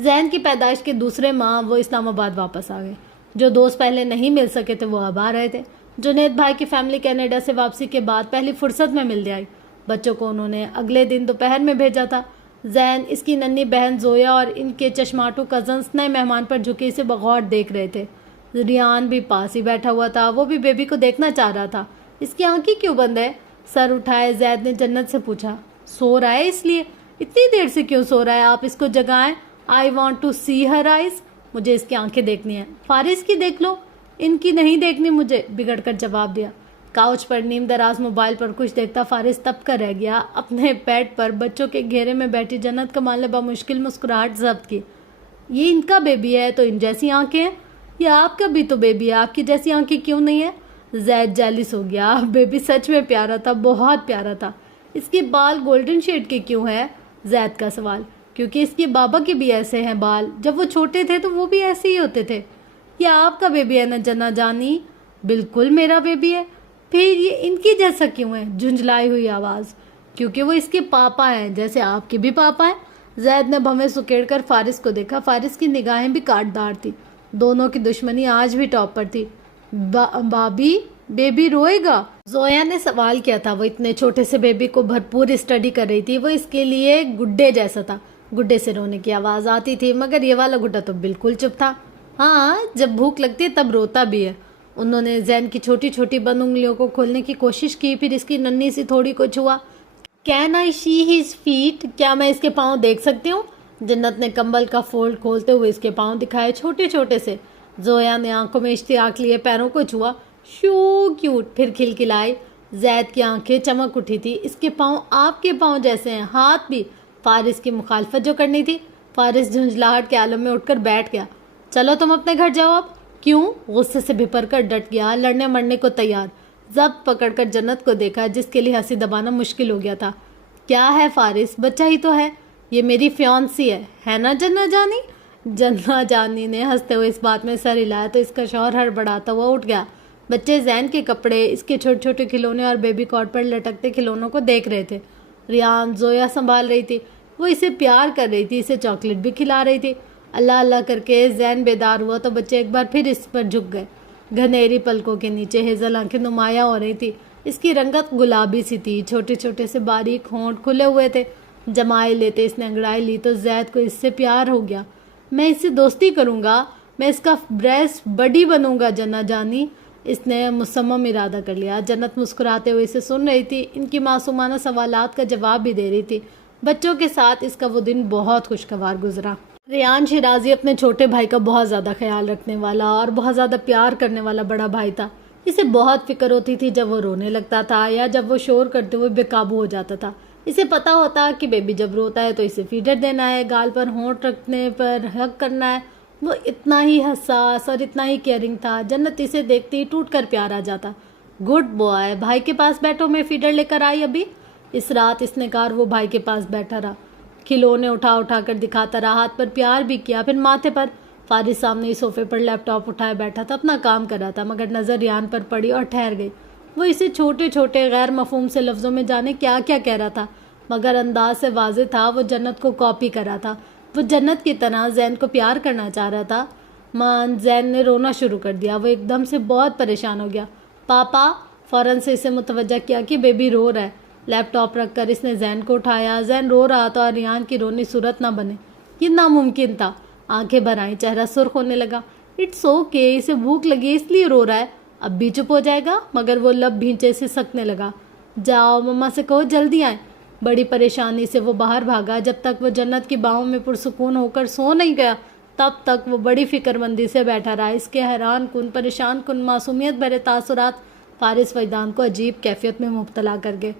زین کی پیدائش کے دوسرے ماہ وہ اسلام آباد واپس آ گئے۔ جو دوست پہلے نہیں مل سکے تھے وہ اب آ رہے تھے۔ جنید بھائی کی فیملی کینیڈا سے واپسی کے بعد پہلی فرصت میں ملنے آئی۔ بچوں کو انہوں نے اگلے دن دوپہر میں بھیجا تھا۔ زین، اس کی ننھی بہن زویا اور ان کے چشماٹو کزنز نئے مہمان پر جھکے اسے بغور دیکھ رہے تھے۔ ریان بھی پاس ہی بیٹھا ہوا تھا، وہ بھی بیبی کو دیکھنا چاہ رہا تھا۔ اس کی آنکھیں کیوں بند ہے؟ سر اٹھائے زید نے جنت سے پوچھا۔ سو رہا ہے اس لیے؟ اتنی دیر سے کیوں سو رہا ہے؟ آپ اس کو جگائیں۔ I want to see her eyes۔ مجھے اس کی آنکھیں دیکھنی ہیں۔ فارس کی دیکھ لو۔ ان کی نہیں دیکھنی مجھے، بگڑ کر جواب دیا۔ کاؤچ پر نیم دراز موبائل پر کچھ دیکھتا فارس تب کا رہ گیا۔ اپنے پیٹ پر بچوں کے گھیرے میں بیٹھی جنت کمال نے بمشکل مسکراہٹ ضبط کی۔ یہ ان کا بیبی ہے تو ان جیسی آنکھیں ہیں، یا آپ کا بھی تو بیبی ہے، آپ کی جیسی آنکھیں کیوں نہیں ہیں؟ زید جیلس ہو گیا۔ بیبی سچ میں پیارا تھا، بہت پیارا تھا۔ اس کے بال گولڈن شیڈ کے کیوں ہے؟ زید کا سوال۔ کیونکہ اس کے بابا کے بھی ایسے ہیں بال، جب وہ چھوٹے تھے تو وہ بھی ایسے ہی ہوتے تھے۔ یہ آپ کا بیبی ہے نا جنا جانی؟ بالکل میرا بیبی ہے۔ پھر یہ ان کی جیسا کیوں ہے؟ جھنجھلائی ہوئی آواز۔ کیونکہ وہ اس کے پاپا ہیں، جیسے آپ کے بھی پاپا ہیں۔ زید نے بھویں سکیڑ کر فارس کو دیکھا۔ فارس کی نگاہیں بھی کاٹ دار تھی۔ دونوں کی دشمنی آج بھی ٹاپ پر تھی۔ بابی، بیبی روئے گا؟ زویا نے سوال کیا تھا۔ وہ اتنے چھوٹے سے بیبی کو بھرپور اسٹڈی کر رہی تھی۔ وہ اس کے لیے گڈے جیسا تھا۔ گڈے سے رونے کی آواز آتی تھی، مگر یہ والا گڈا تو بالکل چپ تھا۔ ہاں، جب بھوک لگتی ہے تب روتا بھی ہے۔ انہوں نے زین کی چھوٹی چھوٹی بند انگلیوں کو کھولنے کی کوشش کی، پھر اس کی ننھی سی تھوڑی کو چھوا۔ Can I see his feet? کیا میں اس کے پاؤں دیکھ سکتی ہوں؟ جنت نے کمبل کا فولڈ کھولتے ہوئے اس کے پاؤں دکھائے، چھوٹے چھوٹے سے۔ زویا نے آنکھوں میں اشتیاق لیے پیروں کو چھوا۔ شو کیوٹ، پھر کھلکھلائی۔ زید کی آنکھیں چمک اٹھی تھی۔ اس کے پاؤں آپ کے پاؤں جیسے ہیں، ہاتھ بھی۔ فارس کی مخالفت جو کرنی تھی۔ فارس جھنجھلاہٹ کے عالم میں اٹھ کر بیٹھ گیا۔ چلو تم اپنے گھر جاؤ اب۔ کیوں؟ غصے سے بھپر کر ڈٹ گیا، لڑنے مرنے کو تیار۔ ضبط پکڑ کر جنت کو دیکھا، جس کے لیے ہنسی دبانا مشکل ہو گیا تھا۔ کیا ہے فارس؟ بچہ ہی تو ہے۔ یہ میری فیونسی ہے نا جنا جانی؟ جنا جانی نے ہنستے ہوئے اس بات میں سر ہلایا تو اس کا شوہر ہڑبڑاتا ہوا اٹھ گیا۔ بچے زین کے کپڑے، اس کے چھوٹے چھوٹے کھلونے اور بیبی کاٹ پر لٹکتے کھلونوں کو دیکھ رہے تھے۔ ریان زویا سنبھال رہی تھی۔ وہ اسے پیار کر رہی تھی، اسے چاکلیٹ بھی کھلا رہی تھی۔ اللہ اللہ کر کے زین بیدار ہوا تو بچے ایک بار پھر اس پر جھک گئے۔ گھنیری پلکوں کے نیچے ہیزل آنکھیں نمایاں ہو رہی تھی۔ اس کی رنگت گلابی سی تھی، چھوٹے چھوٹے سے باریک ہونٹ کھلے ہوئے تھے۔ جمائی لیتے اس نے انگڑائی لی تو زید کو اس سے پیار ہو گیا۔ میں اس سے دوستی کروں گا، میں اس کا بریسٹ بڈی بنوں گا جنا جانی۔ اس نے مصمم ارادہ کر لیا۔ جنت مسکراتے ہوئے اسے سن رہی تھی، ان کی معصومانہ سوالات کا جواب بھی دے رہی تھی۔ بچوں کے ساتھ اس کا وہ دن بہت خوشگوار گزرا۔ ریان شیرازی اپنے چھوٹے بھائی کا بہت زیادہ خیال رکھنے والا اور بہت زیادہ پیار کرنے والا بڑا بھائی تھا۔ اسے بہت فکر ہوتی تھی جب وہ رونے لگتا تھا یا جب وہ شور کرتے ہوئے بے قابو ہو جاتا تھا۔ اسے پتا ہوتا کہ بیبی جب روتا ہے تو اسے فیڈر دینا ہے، گال پر ہونٹ رکھنے پر حق کرنا ہے۔ وہ اتنا ہی حساس اور اتنا ہی کیئرنگ تھا۔ جنت اسے دیکھتے ہی ٹوٹ کر پیار آ جاتا۔ گڈ بوائے، بھائی کے پاس بیٹھو، میں فیڈر لے کر آئی ابھی۔ اس رات اس نے کار وہ بھائی کے پاس بیٹھا رہا، کھلونے اٹھا اٹھا کر دکھاتا رہا، ہاتھ پر پیار بھی کیا، پھر ماتھے پر۔ فارس سامنے ہی صوفے پر لیپ ٹاپ اٹھائے بیٹھا تھا، اپنا کام کر رہا تھا، مگر نظر ریان پر پڑی اور ٹھہر گئی۔ وہ اسے چھوٹے چھوٹے غیر مفہوم سے لفظوں میں جانے کیا کیا کہہ رہا تھا، مگر انداز سے واضح تھا وہ جنت کو کاپی کر رہا تھا۔ وہ جنت کی طرح زین کو پیار کرنا چاہ رہا تھا۔ مان زین نے رونا شروع کر دیا۔ وہ ایک دم سے بہت پریشان ہو گیا۔ پاپا، فوراً سے اسے متوجہ کیا کہ بیبی رو رہا ہے۔ لیپ ٹاپ رکھ کر اس نے زین کو اٹھایا۔ زین رو رہا تھا اور ریان کی رونی صورت نہ بنے، یہ ناممکن تھا۔ آنکھیں بھر آئیں، چہرہ سرخ ہونے لگا۔ اٹس اوکے، اسے بھوک لگی اس لیے رو رہا ہے، اب بھی چپ ہو جائے گا۔ مگر وہ لب بھینچے سے سکنے لگا۔ جاؤ مما سے کہو جلدی آئیں۔ بڑی پریشانی سے وہ باہر بھاگا۔ جب تک وہ جنت کی باہوں میں پرسکون ہو کر سو نہیں گیا تب تک وہ بڑی فکر مندی سے بیٹھا رہا۔ اس کے حیران کن، پریشان کن، معصومیت بھرے تاثرات فارس وجدان کو عجیب کیفیت میں مبتلا کر گئے۔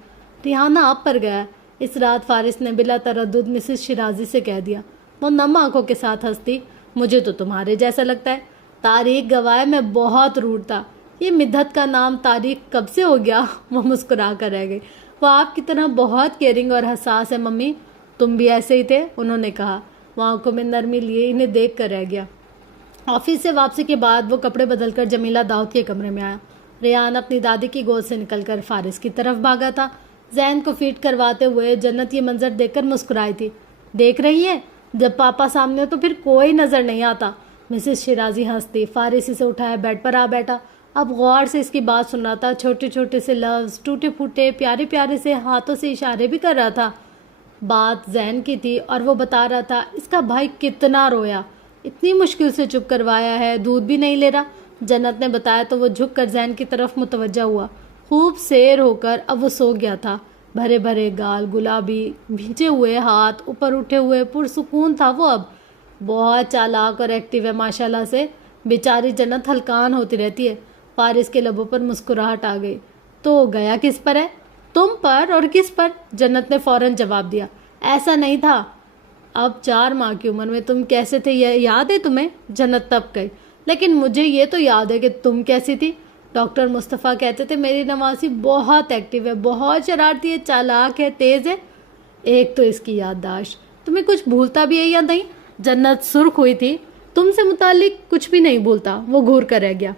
ریحانہ آپ پر گیا۔ اس رات فارس نے بلا تردد مسز شیرازی سے کہہ دیا۔ وہ نم آنکھوں کے ساتھ ہنستی۔ مجھے تو تمہارے جیسا لگتا ہے۔ تاریخ گواہ میں بہت روڈ تھا. یہ مدحت کا نام تاریخ کب سے ہو گیا؟ وہ مسکرا کر رہ گئی. وہ آپ کی طرح بہت کیئرنگ اور حساس ہے ممی. تم بھی ایسے ہی تھے، انہوں نے کہا. وہ آنکھوں میں نرمی لیے انہیں دیکھ کر رہ گیا. آفس سے واپسی کے بعد وہ کپڑے بدل کر جمیلہ داؤد کے کمرے میں آیا. ریان اپنی دادی کی گود سے نکل کر فارس کی طرف بھاگا تھا. ذہن کو فیڈ کرواتے ہوئے جنت یہ منظر دیکھ کر مسکرائی تھی. دیکھ رہی ہے، جب پاپا سامنے ہو تو پھر کوئی نظر نہیں آتا. مسز شیرازی ہنستی. فارس اسے اٹھایا بیڈ پر آ بیٹھا. اب غور سے اس کی بات سن رہا تھا. چھوٹے چھوٹے سے لفظ، ٹوٹے پھوٹے پیارے پیارے سے ہاتھوں سے اشارے بھی کر رہا تھا. بات ذہن کی تھی اور وہ بتا رہا تھا اس کا بھائی کتنا رویا، اتنی مشکل سے چپ کروایا ہے، دودھ بھی نہیں لے رہا. جنت نے بتایا تو وہ جھک کر ذہن کی طرف متوجہ ہوا. خوب سیر ہو کر اب وہ سو گیا تھا. بھرے بھرے گال، گلابی بھیجے ہوئے ہاتھ، اوپر اٹھے ہوئے، پرسکون تھا وہ. اب بہت چالاک اور ایکٹیو ہے ماشاءاللہ سے. بیچاری جنت ہلکان ہوتی رہتی ہے. فارس کے لبوں پر مسکراہٹ آ گئی. تو گیا کس پر ہے؟ تم پر. اور کس پر؟ جنت نے فوراً جواب دیا. ایسا نہیں تھا. اب 4 ماہ کی عمر میں تم کیسے تھے یہ یاد ہے تمہیں؟ جنت تب گئی. لیکن مجھے یہ تو یاد ہے کہ تم کیسی تھی. ڈاکٹر مصطفیٰ کہتے تھے میری نواسی بہت ایکٹیو ہے، بہت شرارتی ہے، چالاک ہے، تیز ہے. ایک تو اس کی یادداشت، تمہیں کچھ بھولتا بھی ہے یا نہیں؟ جنت سرخ ہوئی تھی. تم سے متعلق کچھ بھی نہیں بھولتا. وہ گھور کر رہ گیا.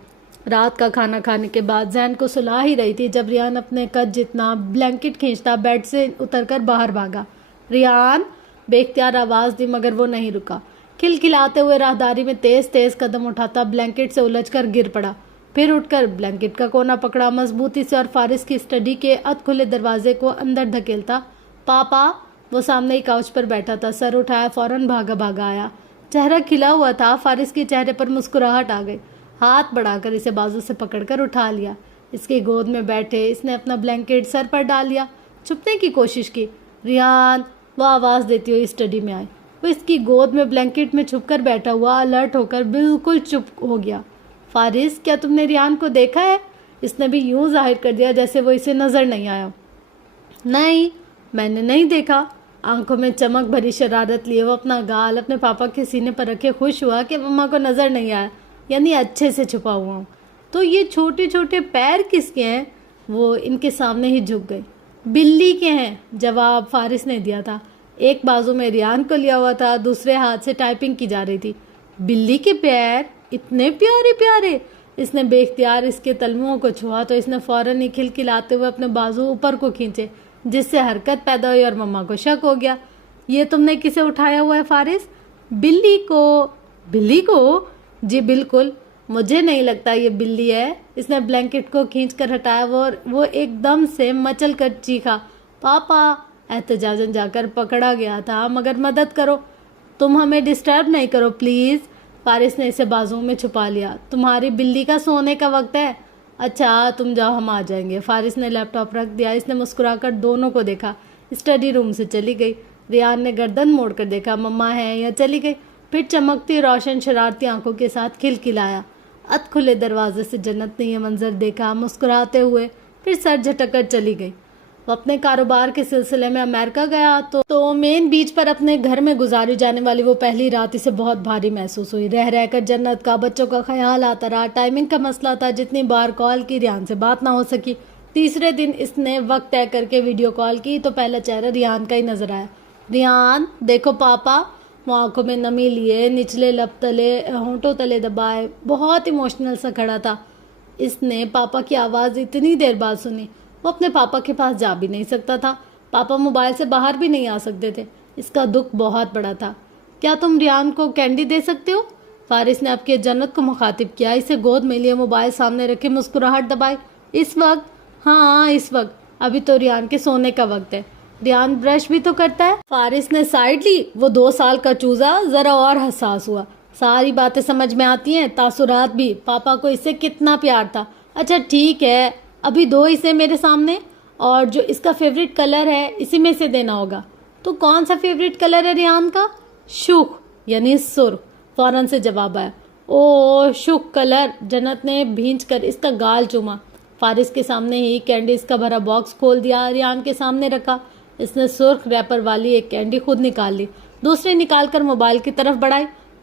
رات کا کھانا کھانے کے بعد ذہن کو سلا ہی رہی تھی جب ریان اپنے قد جتنا بلینکٹ کھینچتا بیڈ سے اتر کر باہر بھاگا. ریان، بے اختیار آواز دی مگر وہ نہیں رکا. کھلکھلاتے ہوئے راہداری میں تیز تیز قدم اٹھاتا بلینکٹ سے الجھ کر گر پڑا. پھر اٹھ کر بلینکٹ کا کونا پکڑا مضبوطی سے اور فارس کی اسٹڈی کے ادھ کھلے دروازے کو اندر دھکیلتا. پاپا. وہ سامنے ہی کاؤچ پر بیٹھا تھا. سر اٹھایا فوراً بھاگا بھاگا آیا. چہرہ کھلا ہوا تھا. فارس کے چہرے پر مسکراہٹ آ گئی. ہاتھ بڑھا کر اسے بازو سے پکڑ کر اٹھا لیا. اس کی گود میں بیٹھے اس نے اپنا بلینکٹ سر پر ڈال لیا. چھپنے کی کوشش کی. ریان. وہ آواز دیتی ہوئی اسٹڈی میں آئی. وہ اس کی گود میں بلینکٹ میں چھپ کر بیٹھا ہوا الرٹ ہو کر بالکل چپ ہو گیا. فارس، کیا تم نے ریان کو دیکھا ہے؟ اس نے بھی یوں ظاہر کر دیا جیسے وہ اسے نظر نہیں آیا. نہیں، میں نے نہیں دیکھا. آنکھوں میں چمک بھری شرارت لیے وہ اپنا گال اپنے پاپا کے سینے پر رکھے خوش ہوا کہ مما کو نظر نہیں آیا، یعنی اچھے سے چھپا ہوا ہوں. تو یہ چھوٹے چھوٹے پیر کس کے ہیں؟ وہ ان کے سامنے ہی جھک گئی. بلی کے ہیں. جواب فارس نے دیا تھا. ایک بازو میں ریان کو لیا ہوا تھا، دوسرے ہاتھ سے ٹائپنگ کی جا رہی تھی. بلی کے پیر؟ اتنے پیارے پیارے. اس نے بے اختیار اس کے تلوؤں کو چھوا تو اس نے فوراً ہی کھلکھلاتے ہوئے اپنے بازو اوپر کو کھینچے، جس سے حرکت پیدا ہوئی اور مما کو شک ہو گیا. یہ تم نے کسے اٹھایا ہوا ہے فارس؟ بلی کو. بلی کو؟ جی بالکل. مجھے نہیں لگتا یہ بلی ہے. اس نے بلینکٹ کو کھینچ کر ہٹایا. وہ ایک دم سے مچل کر چیخا. پاپا. احتجاجاً جا کر پکڑا گیا تھا. مگر مدد کرو. تم ہمیں ڈسٹرب نہیں کرو پلیز. فارس نے اسے بازوؤں میں چھپا لیا. تمہاری بلی کا سونے کا وقت ہے. اچھا تم جاؤ، ہم آ جائیں گے. فارس نے لیپ ٹاپ رکھ دیا. اس نے مسکرا کر دونوں کو دیکھا. اسٹڈی روم سے چلی گئی. ریان نے گردن موڑ کر دیکھا مما ہے یا چلی گئی. پھر چمکتی روشن شرارتی آنکھوں کے ساتھ کھلکھلایا. ادھ کھلے دروازے سے جنت نے یہ منظر دیکھا مسکراتے ہوئے، پھر سر جھٹک کر چلی گئی. وہ اپنے کاروبار کے سلسلے میں امریکہ گیا تو مین بیچ پر اپنے گھر میں گزاری جانے والی وہ پہلی رات اسے بہت بھاری محسوس ہوئی. رہ رہ کر جنت کا، بچوں کا خیال آتا رہا. ٹائمنگ کا مسئلہ تھا. جتنی بار کال کی ریان سے بات نہ ہو سکی. تیسرے دن اس نے وقت طے کر کے ویڈیو کال کی تو پہلا چہرہ ریان کا ہی نظر آیا. ریان دیکھو پاپا. وہ آنکھوں میں نمی لیے نچلے لب تلے ہونٹوں تلے دبائے بہت ایموشنل سا کھڑا تھا. اس نے پاپا کی آواز اتنی دیر بعد سنی. وہ اپنے پاپا کے پاس جا بھی نہیں سکتا تھا. پاپا موبائل سے باہر بھی نہیں آ سکتے تھے. اس کا دکھ بہت بڑا تھا. کیا تم ریان کو کینڈی دے سکتے ہو؟ فارس نے اب کے جنت کو مخاطب کیا. اسے گود میں لیے موبائل سامنے رکھے مسکراہٹ دبائی. اس وقت؟ ہاں اس وقت. ابھی تو ریان کے سونے کا وقت ہے. ریان برش بھی تو کرتا ہے. فارس نے سائڈ لی. وہ 2 سال کا چوزا ذرا اور حساس ہوا. ساری باتیں سمجھ میں آتی ہیں، تاثرات بھی. پاپا کو اس سے کتنا پیار تھا. اچھا ٹھیک ہے، ابھی دو اسے میرے سامنے، اور جو اس کا فیوریٹ کلر ہے اسی میں سے دینا ہوگا. تو کون سا فیوریٹ کلر ہے ریان کا؟ شوخ یعنی سرخ. فوراً سے جواب آیا. او شوخ کلر. جنت نے بھینچ کر اس کا گال چوما. فارس کے سامنے ہی کینڈیز کا بھرا باکس کھول دیا. ریان کے سامنے رکھا. اس نے سرخ ریپر والی ایک کینڈی خود نکال لی. دوسری نکال کر موبائل کی طرف بڑھائی.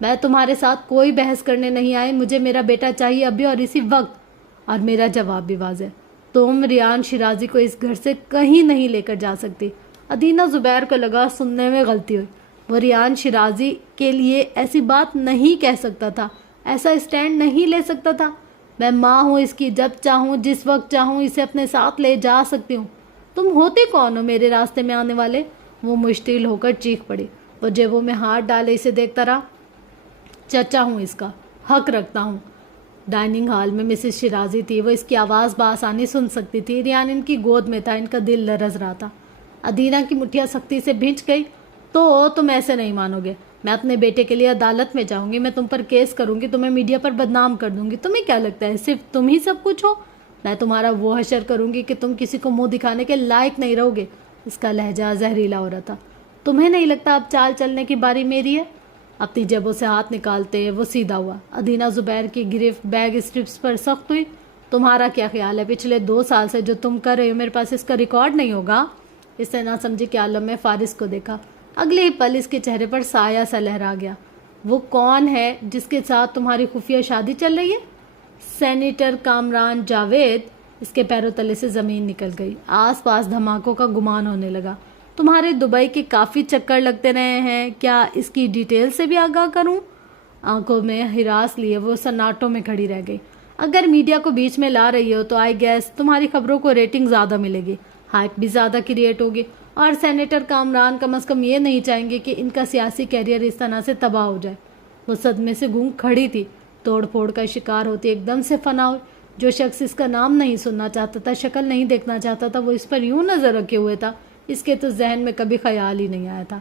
میں تمہارے ساتھ کوئی بحث کرنے نہیں آئی، مجھے میرا بیٹا چاہیے ابھی اور اسی وقت۔ اور میرا جواب بھی واضح، تم ریان شیرازی کو اس گھر سے کہیں نہیں لے کر جا سکتی۔ ادینہ زبیر کو لگا سننے میں غلطی ہوئی، وہ ریان شیرازی کے لیے ایسی بات نہیں کہہ سکتا تھا، ایسا اسٹینڈ نہیں لے سکتا تھا۔ میں ماں ہوں اس کی، جب چاہوں جس وقت چاہوں اسے اپنے ساتھ لے جا سکتی ہوں۔ تم ہوتے کون ہو میرے راستے میں آنے والے؟ وہ مشتعل ہو کر چیخ پڑی۔ وہ جیبوں میں ہاتھ ڈالے اسے دیکھتا رہا۔ چچا ہوں اس کا، حق رکھتا ہوں۔ ڈائننگ ہال میں مسز شیرازی تھی، وہ اس کی آواز بآسانی سن سکتی تھی۔ ریان ان کی گود میں تھا، ان کا دل لرز رہا تھا۔ ادینہ کی مٹھیاں سختی سے بھینچ گئی۔ تو تم ایسے نہیں مانو گے، میں اپنے بیٹے کے لیے عدالت میں جاؤں گی، میں تم پر کیس کروں گی، تمہیں میڈیا پر بدنام کر دوں گی۔ تمہیں کیا لگتا ہے صرف تم ہی سب کچھ ہو؟ میں تمہارا وہ حشر کروں گی کہ تم کسی کو منہ دکھانے کے لائق نہیں رہو گے۔ اس کا لہجہ زہریلا ہو رہا تھا۔ تمہیں نہیں لگتا اب چال چلنے کی باری میری ہے؟ اپنی جیبوں سے ہاتھ نکالتے وہ سیدھا ہوا۔ ادینہ زبیر کی گرفت بیگ اسٹرپس پر سخت ہوئی۔ تمہارا کیا خیال ہے پچھلے 2 سال سے جو تم کر رہے ہو میرے پاس اس کا ریکارڈ نہیں ہوگا؟ اس نے نہ سمجھی کے عالم میں فارس کو دیکھا۔ اگلے ہی پل اس کے چہرے پر سایہ سا لہرا گیا۔ وہ کون ہے جس کے ساتھ تمہاری خفیہ شادی چل رہی ہے؟ سینیٹر کامران جاوید۔ اس کے پیروں تلے سے زمین نکل گئی۔ آس پاس دھماکوں کا گمان ہونے لگا۔ تمہارے دبئی کے کافی چکر لگتے رہے ہیں، کیا اس کی ڈیٹیل سے بھی آگاہ کروں؟ آنکھوں میں ہراس لیے وہ سناٹوں میں کھڑی رہ گئی۔ اگر میڈیا کو بیچ میں لا رہی ہو تو آئی گیس تمہاری خبروں کو ریٹنگ زیادہ ملے گی، ہائپ بھی زیادہ کریٹ ہوگی، اور سینیٹر کامران کم از کم یہ نہیں چاہیں گے کہ ان کا سیاسی کیریئر اس طرح سے تباہ ہو جائے۔ وہ صدمے سے گونگ کھڑی تھی، توڑ پھوڑ کا شکار ہوتی ایک دم سے فنا ہوئی۔ جو شخص اس کا نام نہیں سننا چاہتا تھا، شکل نہیں دیکھنا چاہتا تھا، وہ اس پر یوں نظر رکھے ہوئے تھا، اس کے تو ذہن میں کبھی خیال ہی نہیں آیا تھا۔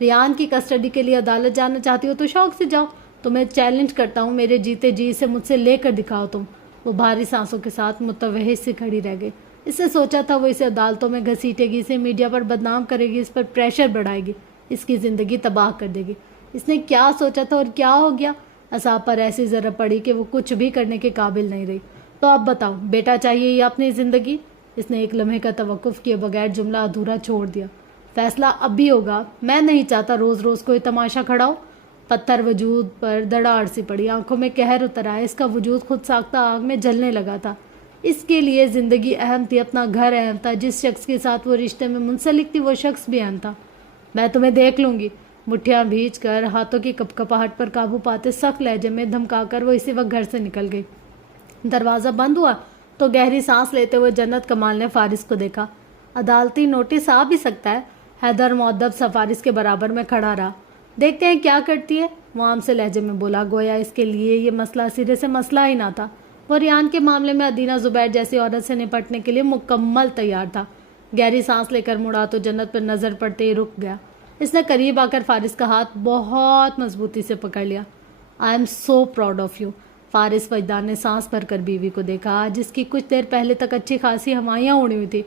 ریان کی کسٹڈی کے لیے عدالت جانا چاہتی ہو تو شوق سے جاؤ، تمہیں چیلنج کرتا ہوں، میرے جیتے جی اسے مجھ سے لے کر دکھاؤ تم۔ وہ بھاری سانسوں کے ساتھ متوحش سی کھڑی رہ گئی۔ اس نے سوچا تھا وہ اسے عدالتوں میں گھسیٹے گی، اسے میڈیا پر بدنام کرے گی، اس پر پریشر بڑھائے گی، اس کی زندگی تباہ کر دے گی۔ اس نے کیا سوچا تھا اور کیا ہو گیا؟ اعصاب پر ایسی ضرب پڑی کہ وہ کچھ بھی کرنے کے قابل نہیں رہی۔ تو اب بتاؤ، بیٹا چاہیے یا اپنی زندگی؟ اس نے ایک لمحے کا توقف کیے بغیر جملہ ادھورا چھوڑ دیا۔ فیصلہ اب بھی ہوگا، میں نہیں چاہتا روز روز کوئی تماشا کھڑا ہو۔ پتھر وجود پر دڑاڑ سی پڑی، آنکھوں میں قہر اتر آیا، اس کا وجود خود ساختہ آگ میں جلنے لگا تھا۔ اس کے لیے زندگی اہم تھی، اپنا گھر اہم تھا، جس شخص کے ساتھ وہ رشتے میں منسلک تھی وہ شخص بھی اہم تھا۔ میں تمہیں دیکھ لوں گی۔ مٹھیاں بھیج کر ہاتھوں کی کپکپاہٹ پر قابو پاتے سخت لہجے میں دھمکا کر وہ اسی وقت گھر سے نکل گئی۔ دروازہ بند ہوا تو گہری سانس لیتے ہوئے جنت کمال نے فارس کو دیکھا۔ عدالتی نوٹس آ بھی سکتا ہے۔ حیدر مؤدب فارس کے برابر میں کھڑا رہا۔ دیکھتے ہیں کیا کرتی ہے، وہ عام سے لہجے میں بولا، گویا اس کے لیے یہ مسئلہ سرے سے مسئلہ ہی نہ تھا۔ وہ ریان کے معاملے میں ادینہ زبیر جیسی عورت سے نپٹنے کے لیے مکمل تیار تھا۔ گہری سانس لے کر مڑا تو جنت پر نظر پڑتے ہی رک گیا۔ اس نے قریب آ کر فارس کا ہاتھ بہت مضبوطی سے پکڑ لیا۔ I am so proud of you. فارس وجدان نے سانس بھر کر بیوی کو دیکھا، جس کی کچھ دیر پہلے تک اچھی خاصی ہوائیاں اڑی ہوئی تھی۔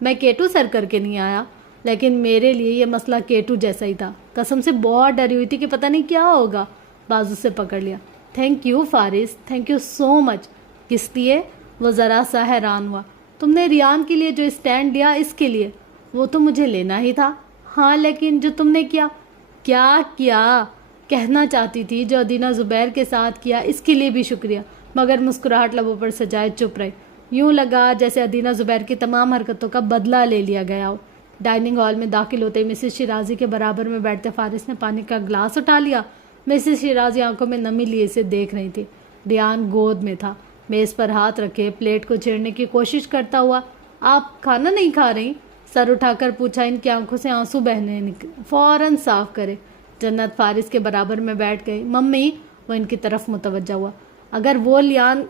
میں کیٹو سر کر کے نہیں آیا، لیکن میرے لیے یہ مسئلہ کیٹو جیسا ہی تھا۔ قسم سے بہت ڈری ہوئی تھی کہ پتہ نہیں کیا ہوگا۔ بازو سے پکڑ لیا۔ تھینک یو فارس، تھینک یو سو مچ۔ کس لیے؟ وہ ذرا سا حیران ہوا۔ تم نے ریان کے لیے جو اسٹینڈ لیا، اس کے لیے؟ وہ تو مجھے لینا ہی تھا۔ ہاں، لیکن جو تم نے کیا کہنا چاہتی تھی، جو ادینہ زبیر کے ساتھ کیا، اس کے لیے بھی شکریہ۔ مگر مسکراہٹ لبوں پر سجائے چپ رہی۔ یوں لگا جیسے ادینہ زبیر کی تمام حرکتوں کا بدلہ لے لیا گیا ہو۔ ڈائننگ ہال میں داخل ہوتے ہی مسز شیرازی کے برابر میں بیٹھتے فارس نے پانی کا گلاس اٹھا لیا۔ مسز شیرازی آنکھوں میں نمی لیے اسے دیکھ رہی تھی۔ ریان گود میں تھا، میز پر ہاتھ رکھے پلیٹ کو چھیڑنے کی کوشش کرتا ہوا۔ آپ کھانا نہیں کھا رہی؟ سر اٹھا کر پوچھا۔ ان کی آنکھوں سے آنسو بہنے فوراً صاف کرے۔ جنت فارس کے برابر میں بیٹھ گئی۔ ممی، وہ ان کی طرف متوجہ ہوا، اگر وہ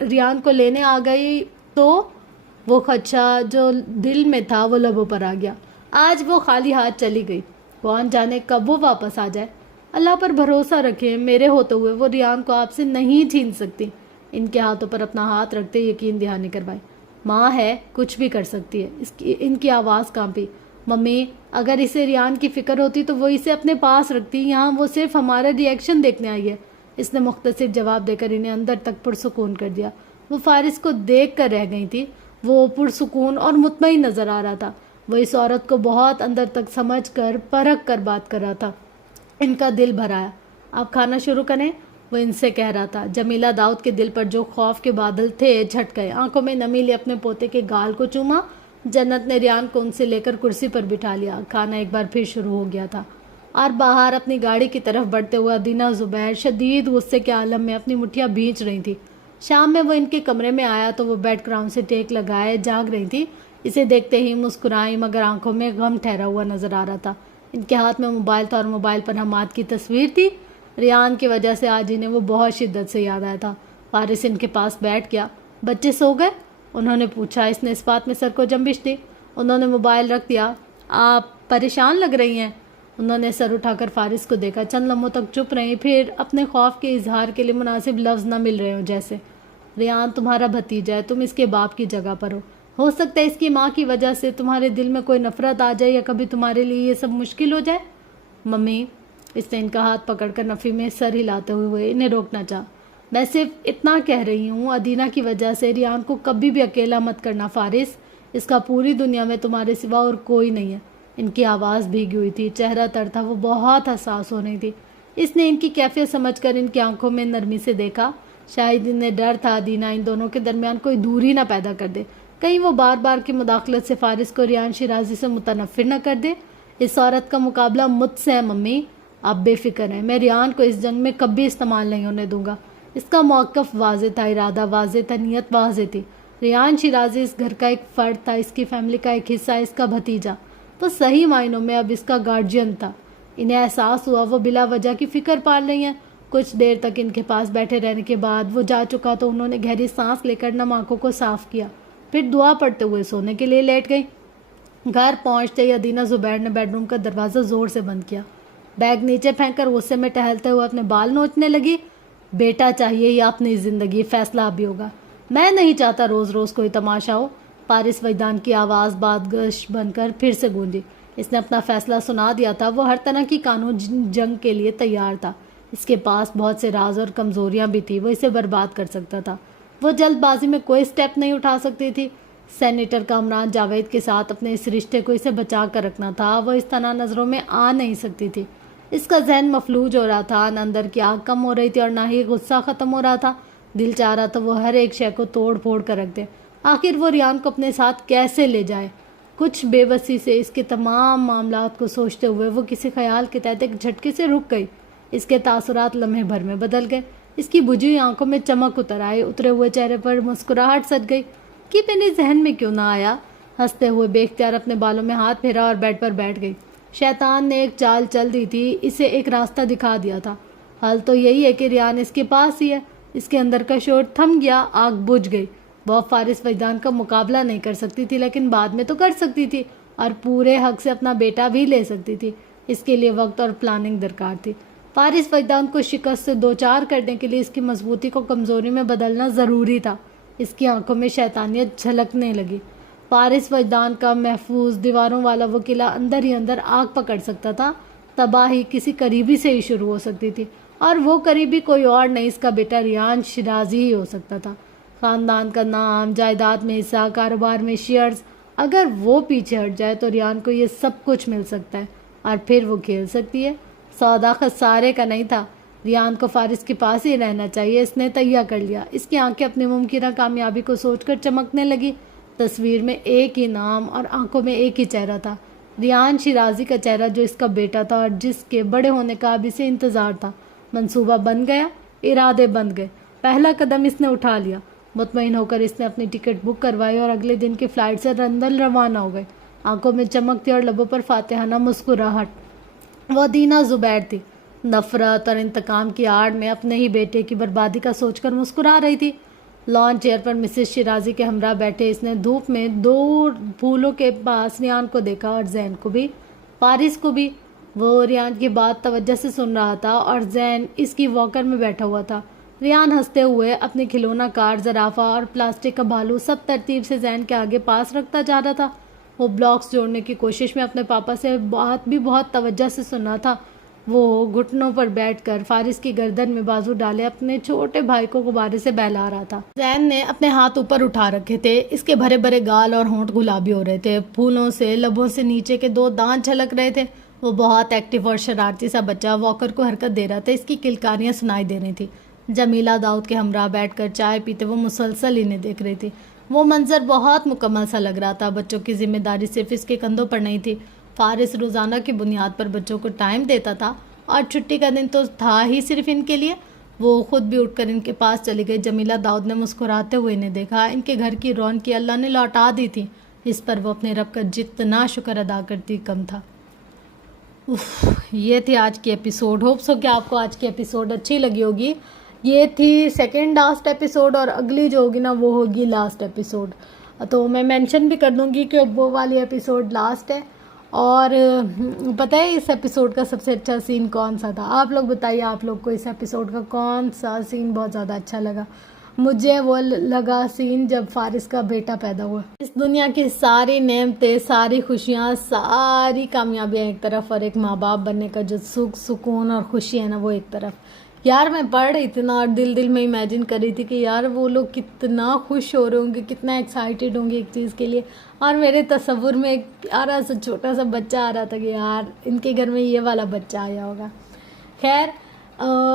ریان کو لینے آ گئی تو؟ وہ خدشہ جو دل میں تھا وہ لبوں پر آ گیا۔ آج وہ خالی ہاتھ چلی گئی، کون جانے کب وہ واپس آ جائے۔ اللہ پر بھروسہ رکھیں، میرے ہوتے ہوئے وہ ریان کو آپ سے نہیں چھین سکتی۔ ان کے ہاتھوں پر اپنا ہاتھ رکھتے یقین دہانی کروائی۔ ماں ہے، کچھ بھی کر سکتی ہے۔ ان کی آواز کانپی۔ ممی، اگر اسے ریان کی فکر ہوتی تو وہ اسے اپنے پاس رکھتی، یہاں وہ صرف ہمارا ری ایکشن دیکھنے آئی ہے۔ اس نے مختصر جواب دے کر انہیں اندر تک پرسکون کر دیا۔ وہ فارس کو دیکھ کر رہ گئی تھی۔ وہ پرسکون اور مطمئن نظر آ رہا تھا۔ وہ اس عورت کو بہت اندر تک سمجھ کر پرکھ کر بات کر رہا تھا۔ ان کا دل بھر آیا۔ آپ کھانا شروع کریں، وہ ان سے کہہ رہا تھا۔ جمیلہ داؤد کے دل پر جو خوف کے بادل تھے جھٹ گئے، آنکھوں میں نمی لی اپنے پوتے کے گال کو چوما۔ جنت نے ریان کو ان سے لے کر کرسی پر بٹھا لیا۔ کھانا ایک بار پھر شروع ہو گیا تھا اور باہر اپنی گاڑی کی طرف بڑھتے ہوئے ادینہ زبیر شدید غصے کے عالم میں اپنی مٹھیاں بھینچ رہی تھی۔ شام میں وہ ان کے کمرے میں آیا تو وہ بیڈ گراؤنڈ سے ٹیک لگائے جاگ رہی تھی۔ اسے دیکھتے ہی مسکرائی مگر آنکھوں میں غم ٹھہرا ہوا نظر آ رہا تھا۔ ان کے ہاتھ میں موبائل تھا اور موبائل پر حماد کی تصویر تھی۔ ریان کی وجہ سے آج انہیں وہ بہت شدت سے یاد آیا تھا۔ فارس ان کے پاس بیٹھ گیا۔ بچے سو گئے؟ انہوں نے پوچھا۔ اس نے اس بات میں سر کو جنبش دی۔ انہوں نے موبائل رکھ دیا۔ آپ پریشان لگ رہی ہیں؟ انہوں نے سر اٹھا کر فارس کو دیکھا۔ چند لمحوں تک چپ رہی، پھر اپنے خوف کے اظہار کے لیے مناسب لفظ نہ مل رہے ہوں جیسے۔ ریان تمہارا بھتیجا ہے، تم اس کے باپ کی جگہ پر ہو سکتا ہے اس کی ماں کی وجہ سے تمہارے دل میں کوئی نفرت آ جائے یا کبھی تمہارے لیے یہ سب مشکل ہو جائے۔ ممی، اس نے ان کا ہاتھ پکڑ کر نفی میں سر ہلاتے ہوئے انہیں روکنا چاہا۔ میں صرف اتنا کہہ رہی ہوں، ادینہ کی وجہ سے ریان کو کبھی بھی اکیلا مت کرنا فارس، اس کا پوری دنیا میں تمہارے سوا اور کوئی نہیں ہے۔ ان کی آواز بھیگی ہوئی تھی، چہرہ تر تھا، وہ بہت حساس ہو رہی تھی۔ اس نے ان کی کیفیت سمجھ کر ان کی آنکھوں میں نرمی سے دیکھا۔ شاید انہیں ڈر تھا ادینہ ان دونوں کے درمیان کوئی دوری نہ پیدا کر دے، کہیں وہ بار بار کی مداخلت سے فارس کو ریان شیرازی سے متنفر نہ کر دے۔ اس عورت کا مقابلہ مجھ سے ہے ممی، آپ بے فکر ہیں، میں ریان کو اس جنگ میں کبھی استعمال نہیں ہونے دوں گا۔ اس کا موقف واضح تھا، ارادہ واضح تھا، نیت واضح تھی۔ ریان شیرازی اس گھر کا ایک فرد تھا، اس کی فیملی کا ایک حصہ، اس کا بھتیجا، وہ صحیح معنوں میں اب اس کا گارجین تھا۔ انہیں احساس ہوا وہ بلا وجہ کی فکر پال رہی ہیں۔ کچھ دیر تک ان کے پاس بیٹھے رہنے کے بعد وہ جا چکا تو انہوں نے گہری سانس لے کر نم آنکھوں کو صاف کیا، پھر دعا پڑھتے ہوئے سونے کے لیے لیٹ گئی۔ گھر پہنچتے ہی ادینہ زبیر نے بیڈ روم کا دروازہ زور سے بند کیا۔ بیگ نیچے پھینک کر غصے میں ٹہلتے ہوئے اپنے بال نوچنے لگی۔ بیٹا چاہیے یا اپنی زندگی، فیصلہ ابھی ہوگا۔ میں نہیں چاہتا روز روز کوئی تماشا ہو۔ فارس وجدان کی آواز بادگش بن کر پھر سے گونجی۔ اس نے اپنا فیصلہ سنا دیا تھا، وہ ہر طرح کی قانون جنگ کے لیے تیار تھا۔ اس کے پاس بہت سے راز اور کمزوریاں بھی تھی، وہ اسے برباد کر سکتا تھا۔ وہ جلد بازی میں کوئی سٹیپ نہیں اٹھا سکتی تھی۔ سینیٹر کامران جاوید کے ساتھ اپنے اس رشتے کو اسے بچا کر رکھنا تھا، وہ اس طرح نظروں میں آ نہیں سکتی تھی۔ اس کا ذہن مفلوج ہو رہا تھا، نہ اندر کی آگ کم ہو رہی تھی اور نہ ہی غصہ ختم ہو رہا تھا۔ دل چاہ رہا تھا وہ ہر ایک شے کو توڑ پھوڑ کر رکھ دے۔ آخر وہ ریان کو اپنے ساتھ کیسے لے جائے؟ کچھ بے بسی سے اس کے تمام معاملات کو سوچتے ہوئے وہ کسی خیال کے تحت ایک جھٹکے سے رک گئی۔ اس کے تاثرات لمحے بھر میں بدل گئے۔ اس کی بجھی ہوئی آنکھوں میں چمک اتر آئی، اترے ہوئے چہرے پر مسکراہٹ سج گئی۔ کہ میرے ذہن میں کیوں نہ آیا؟ ہنستے ہوئے بے اختیار اپنے بالوں میں ہاتھ پھیرا اور بیڈ پر بیٹھ گئی۔ شیطان نے ایک چال چل دی تھی، اسے ایک راستہ دکھا دیا تھا۔ حل تو یہی ہے کہ ریان اس کے پاس ہی ہے۔ اس کے اندر کا شور تھم گیا، آگ بجھ گئی۔ وہ فارس وجدان کا مقابلہ نہیں کر سکتی تھی، لیکن بعد میں تو کر سکتی تھی اور پورے حق سے اپنا بیٹا بھی لے سکتی تھی۔ اس کے لیے وقت اور پلاننگ درکار تھی۔ فارس وجدان کو شکست سے دوچار کرنے کے لیے اس کی مضبوطی کو کمزوری میں بدلنا ضروری تھا۔ اس کی آنکھوں میں شیطانیت جھلکنے لگی۔ فارس وجدان کا محفوظ دیواروں والا وہ قلعہ اندر ہی اندر آگ پکڑ سکتا تھا۔ تباہی کسی قریبی سے ہی شروع ہو سکتی تھی، اور وہ قریبی کوئی اور نہیں، اس کا بیٹا ریان شیرازی ہی ہو سکتا تھا۔ خاندان کا نام، جائیداد میں حصہ، کاروبار میں شیئرز، اگر وہ پیچھے ہٹ جائے تو ریان کو یہ سب کچھ مل سکتا ہے اور پھر وہ کھیل سکتی ہے۔ سودا خسارے کا نہیں تھا، ریان کو فارس کے پاس ہی رہنا چاہیے، اس نے تہیہ کر لیا۔ اس کی آنکھیں اپنی ممکنہ کامیابی کو سوچ کر چمکنے لگی۔ تصویر میں ایک ہی نام اور آنکھوں میں ایک ہی چہرہ تھا، ریان شیرازی کا چہرہ جو اس کا بیٹا تھا اور جس کے بڑے ہونے کا اب اسے انتظار تھا۔ منصوبہ بن گیا، ارادے بن گئے، پہلا قدم اس نے اٹھا لیا۔ مطمئن ہو کر اس نے اپنی ٹکٹ بک کروائی اور اگلے دن کی فلائٹ سے لندن روانہ ہو گئے۔ آنکھوں میں چمک تھی اور لبوں پر فاتحانہ مسکراہٹ۔ وہ ادینہ زبیر تھی، نفرت اور انتقام کی آڑ میں اپنے ہی بیٹے کی بربادی کا سوچ کر مسکرا رہی تھی۔ لان چیئر پر مسز شیرازی کے ہمراہ بیٹھے اس نے دھوپ میں دور پھولوں کے پاس ریان کو دیکھا اور زین کو بھی، فارس کو بھی۔ وہ ریان کی بات توجہ سے سن رہا تھا اور زین اس کی واکر میں بیٹھا ہوا تھا۔ ریان ہنستے ہوئے اپنے کھلونا کار، زرافہ اور پلاسٹک کا بھالو سب ترتیب سے زین کے آگے پاس رکھتا جا رہا تھا۔ وہ بلاکس جوڑنے کی کوشش میں اپنے پاپا سے بات بھی بہت توجہ سے سن رہا تھا۔ وہ گھٹنوں پر بیٹھ کر فارس کی گردن میں بازو ڈالے اپنے چھوٹے بھائی کو غبارے سے بہلا رہا تھا۔ زین نے اپنے ہاتھ اوپر اٹھا رکھے تھے، اس کے بھرے بھرے گال اور ہونٹ گلابی ہو رہے تھے، پھولوں سے لبوں سے نیچے کے 2 دانت جھلک رہے تھے۔ وہ بہت ایکٹیو اور شرارتی سا بچہ واکر کو حرکت دے رہا تھا. اس کی کلکاریاں سنائی دے رہی تھی. جمیلہ داؤد کے ہمراہ بیٹھ کر چائے پیتے وہ مسلسل انہیں دیکھ رہی تھی. وہ منظر بہت مکمل سا لگ رہا تھا. بچوں کی ذمہ داری صرف اس کے کندھوں پر نہیں تھی. فارس روزانہ کی بنیاد پر بچوں کو ٹائم دیتا تھا اور چھٹی کا دن تو تھا ہی صرف ان کے لیے. وہ خود بھی اٹھ کر ان کے پاس چلی گئی. جمیلہ داؤد نے مسکراتے ہوئے انہیں دیکھا. ان کے گھر کی رونقی اللہ نے لوٹا دی تھی. اس پر وہ اپنے رب کا جتنا شکر ادا کرتی کم تھا. یہ تھی آج کی ایپیسوڈ. ہوپس ہو کہ آپ کو آج کی ایپیسوڈ اچھی لگی ہوگی. یہ تھی سیکنڈ لاسٹ ایپیسوڈ اور اگلی جو ہوگی نا وہ ہوگی لاسٹ ایپیسوڈ. تو میں مینشن بھی کر دوں گی کہ وہ والی ایپیسوڈ لاسٹ ہے. اور پتہ ہے اس ایپیسوڈ کا سب سے اچھا سین کون سا تھا؟ آپ لوگ بتائیے آپ لوگ کو اس ایپیسوڈ کا کون سا سین بہت زیادہ اچھا لگا. مجھے وہ لگا سین جب فارس کا بیٹا پیدا ہوا. اس دنیا کی ساری نعمتیں، ساری خوشیاں، ساری کامیابیاں ایک طرف اور ایک ماں باپ بننے کا جو سکھ سکون اور خوشی ہے نا وہ ایک طرف. یار میں پڑھ رہی تھی نا اور دل میں امیجن کر رہی تھی کہ یار وہ لوگ کتنا خوش ہو رہے ہوں گے، کتنا ایکسائٹیڈ ہوں گے ایک چیز کے لیے. اور میرے تصور میں ایک پیارا سا چھوٹا سا بچہ آ رہا تھا کہ یار ان کے گھر میں یہ والا بچہ آیا ہوگا. خیر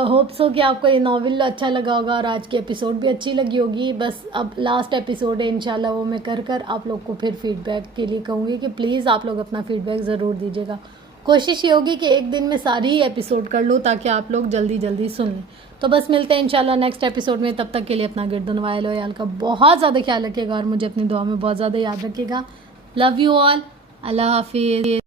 ہوپس ہو کہ آپ کو یہ ناول اچھا لگا ہوگا اور آج کی ایپیسوڈ بھی اچھی لگی ہوگی. بس اب لاسٹ ایپیسوڈ ہے انشاءاللہ وہ میں کر آپ لوگ کو پھر فیڈ بیک کے لیے کہوں گی کہ پلیز آپ لوگ اپنا فیڈ بیک ضرور دیجیے گا. کوشش یہ ہوگی کہ ایک دن میں ساری ہی ایپیسوڈ کر لوں تاکہ آپ لوگ جلدی سن لیں. تو بس ملتے ہیں انشاءاللہ نیکسٹ ایپیسوڈ میں. تب تک کے لیے اپنا گرد نوائل ویال کا بہت زیادہ خیال رکھیے گا اور مجھے اپنی دعا میں بہت زیادہ یاد رکھیے گا. Love you all. اللہ حافظ.